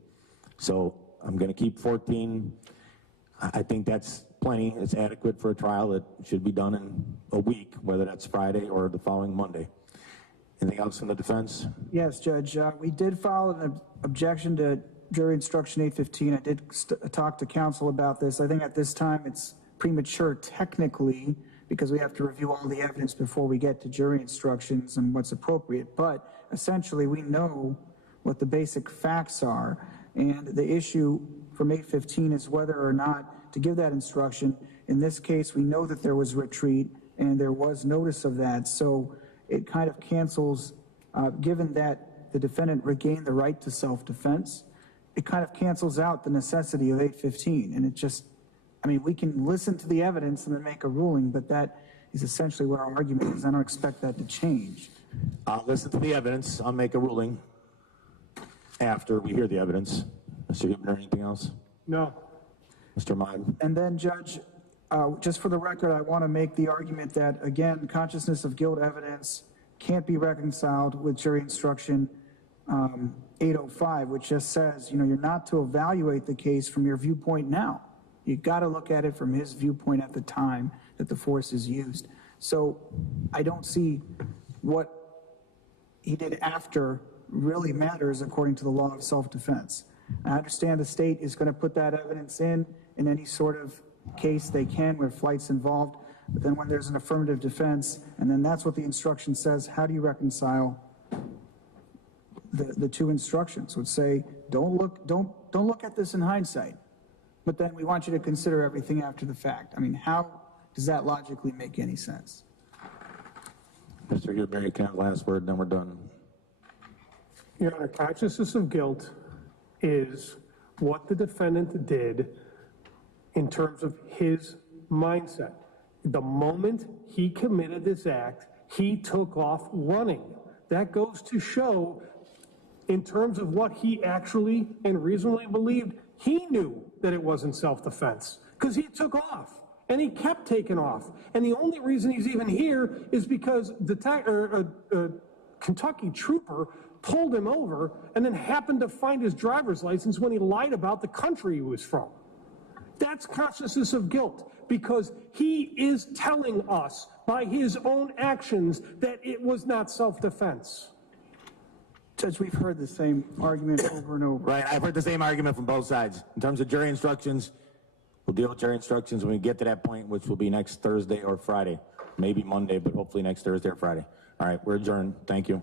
So I'm going to keep 14. I think that's plenty. It's adequate for a trial that should be done in a week, whether that's Friday or the following Monday. Anything else from the defense? Yes, Judge. We did file an objection to jury instruction 815. I did talk to counsel about this. I think at this time it's premature technically because we have to review all the evidence before we get to jury instructions and what's appropriate. But essentially we know what the basic facts are. And the issue from 815 is whether or not to give that instruction. In this case, we know that there was retreat and there was notice of that. So it kind of cancels, given that the defendant regained the right to self-defense, it kind of cancels out the necessity of 815. And it just, I mean, we can listen to the evidence and then make a ruling, but that is essentially what our argument is. I don't expect that to change. I'll listen to the evidence. I'll make a ruling after we hear the evidence. Mr. Huebner, anything else? No. Mr. Mead? And then, Judge, just for the record, I want to make the argument that, again, consciousness of guilt evidence can't be reconciled with jury instruction 805, which just says, you know, you're not to evaluate the case from your viewpoint now. You got to look at it from his viewpoint at the time that the force is used. So I don't see what he did after really matters according to the law of self-defense. I understand the state is going to put that evidence in any sort of case they can where flight's involved, but then when there's an affirmative defense, and then that's what the instruction says, how do you reconcile the two instructions? Would say, don't look at this in hindsight, but then we want you to consider everything after the fact. I mean, how does that logically make any sense? Mr. Huebner, you can have the last word, then we're done. Your Honor, consciousness of guilt is what the defendant did in terms of his mindset. The moment he committed this act, he took off running. That goes to show, in terms of what he actually and reasonably believed, he knew that it wasn't self-defense because he took off and he kept taking off. And the only reason he's even here is because the Kentucky trooper pulled him over and then happened to find his driver's license when he lied about the country he was from. That's consciousness of guilt, because he is telling us by his own actions that it was not self-defense. Judge, we've heard the same argument over and over. Right, I've heard the same argument from both sides. In terms of jury instructions, we'll deal with jury instructions when we get to that point, which will be next Thursday or Friday. Maybe Monday, but hopefully next Thursday or Friday. All right, we're adjourned. Thank you.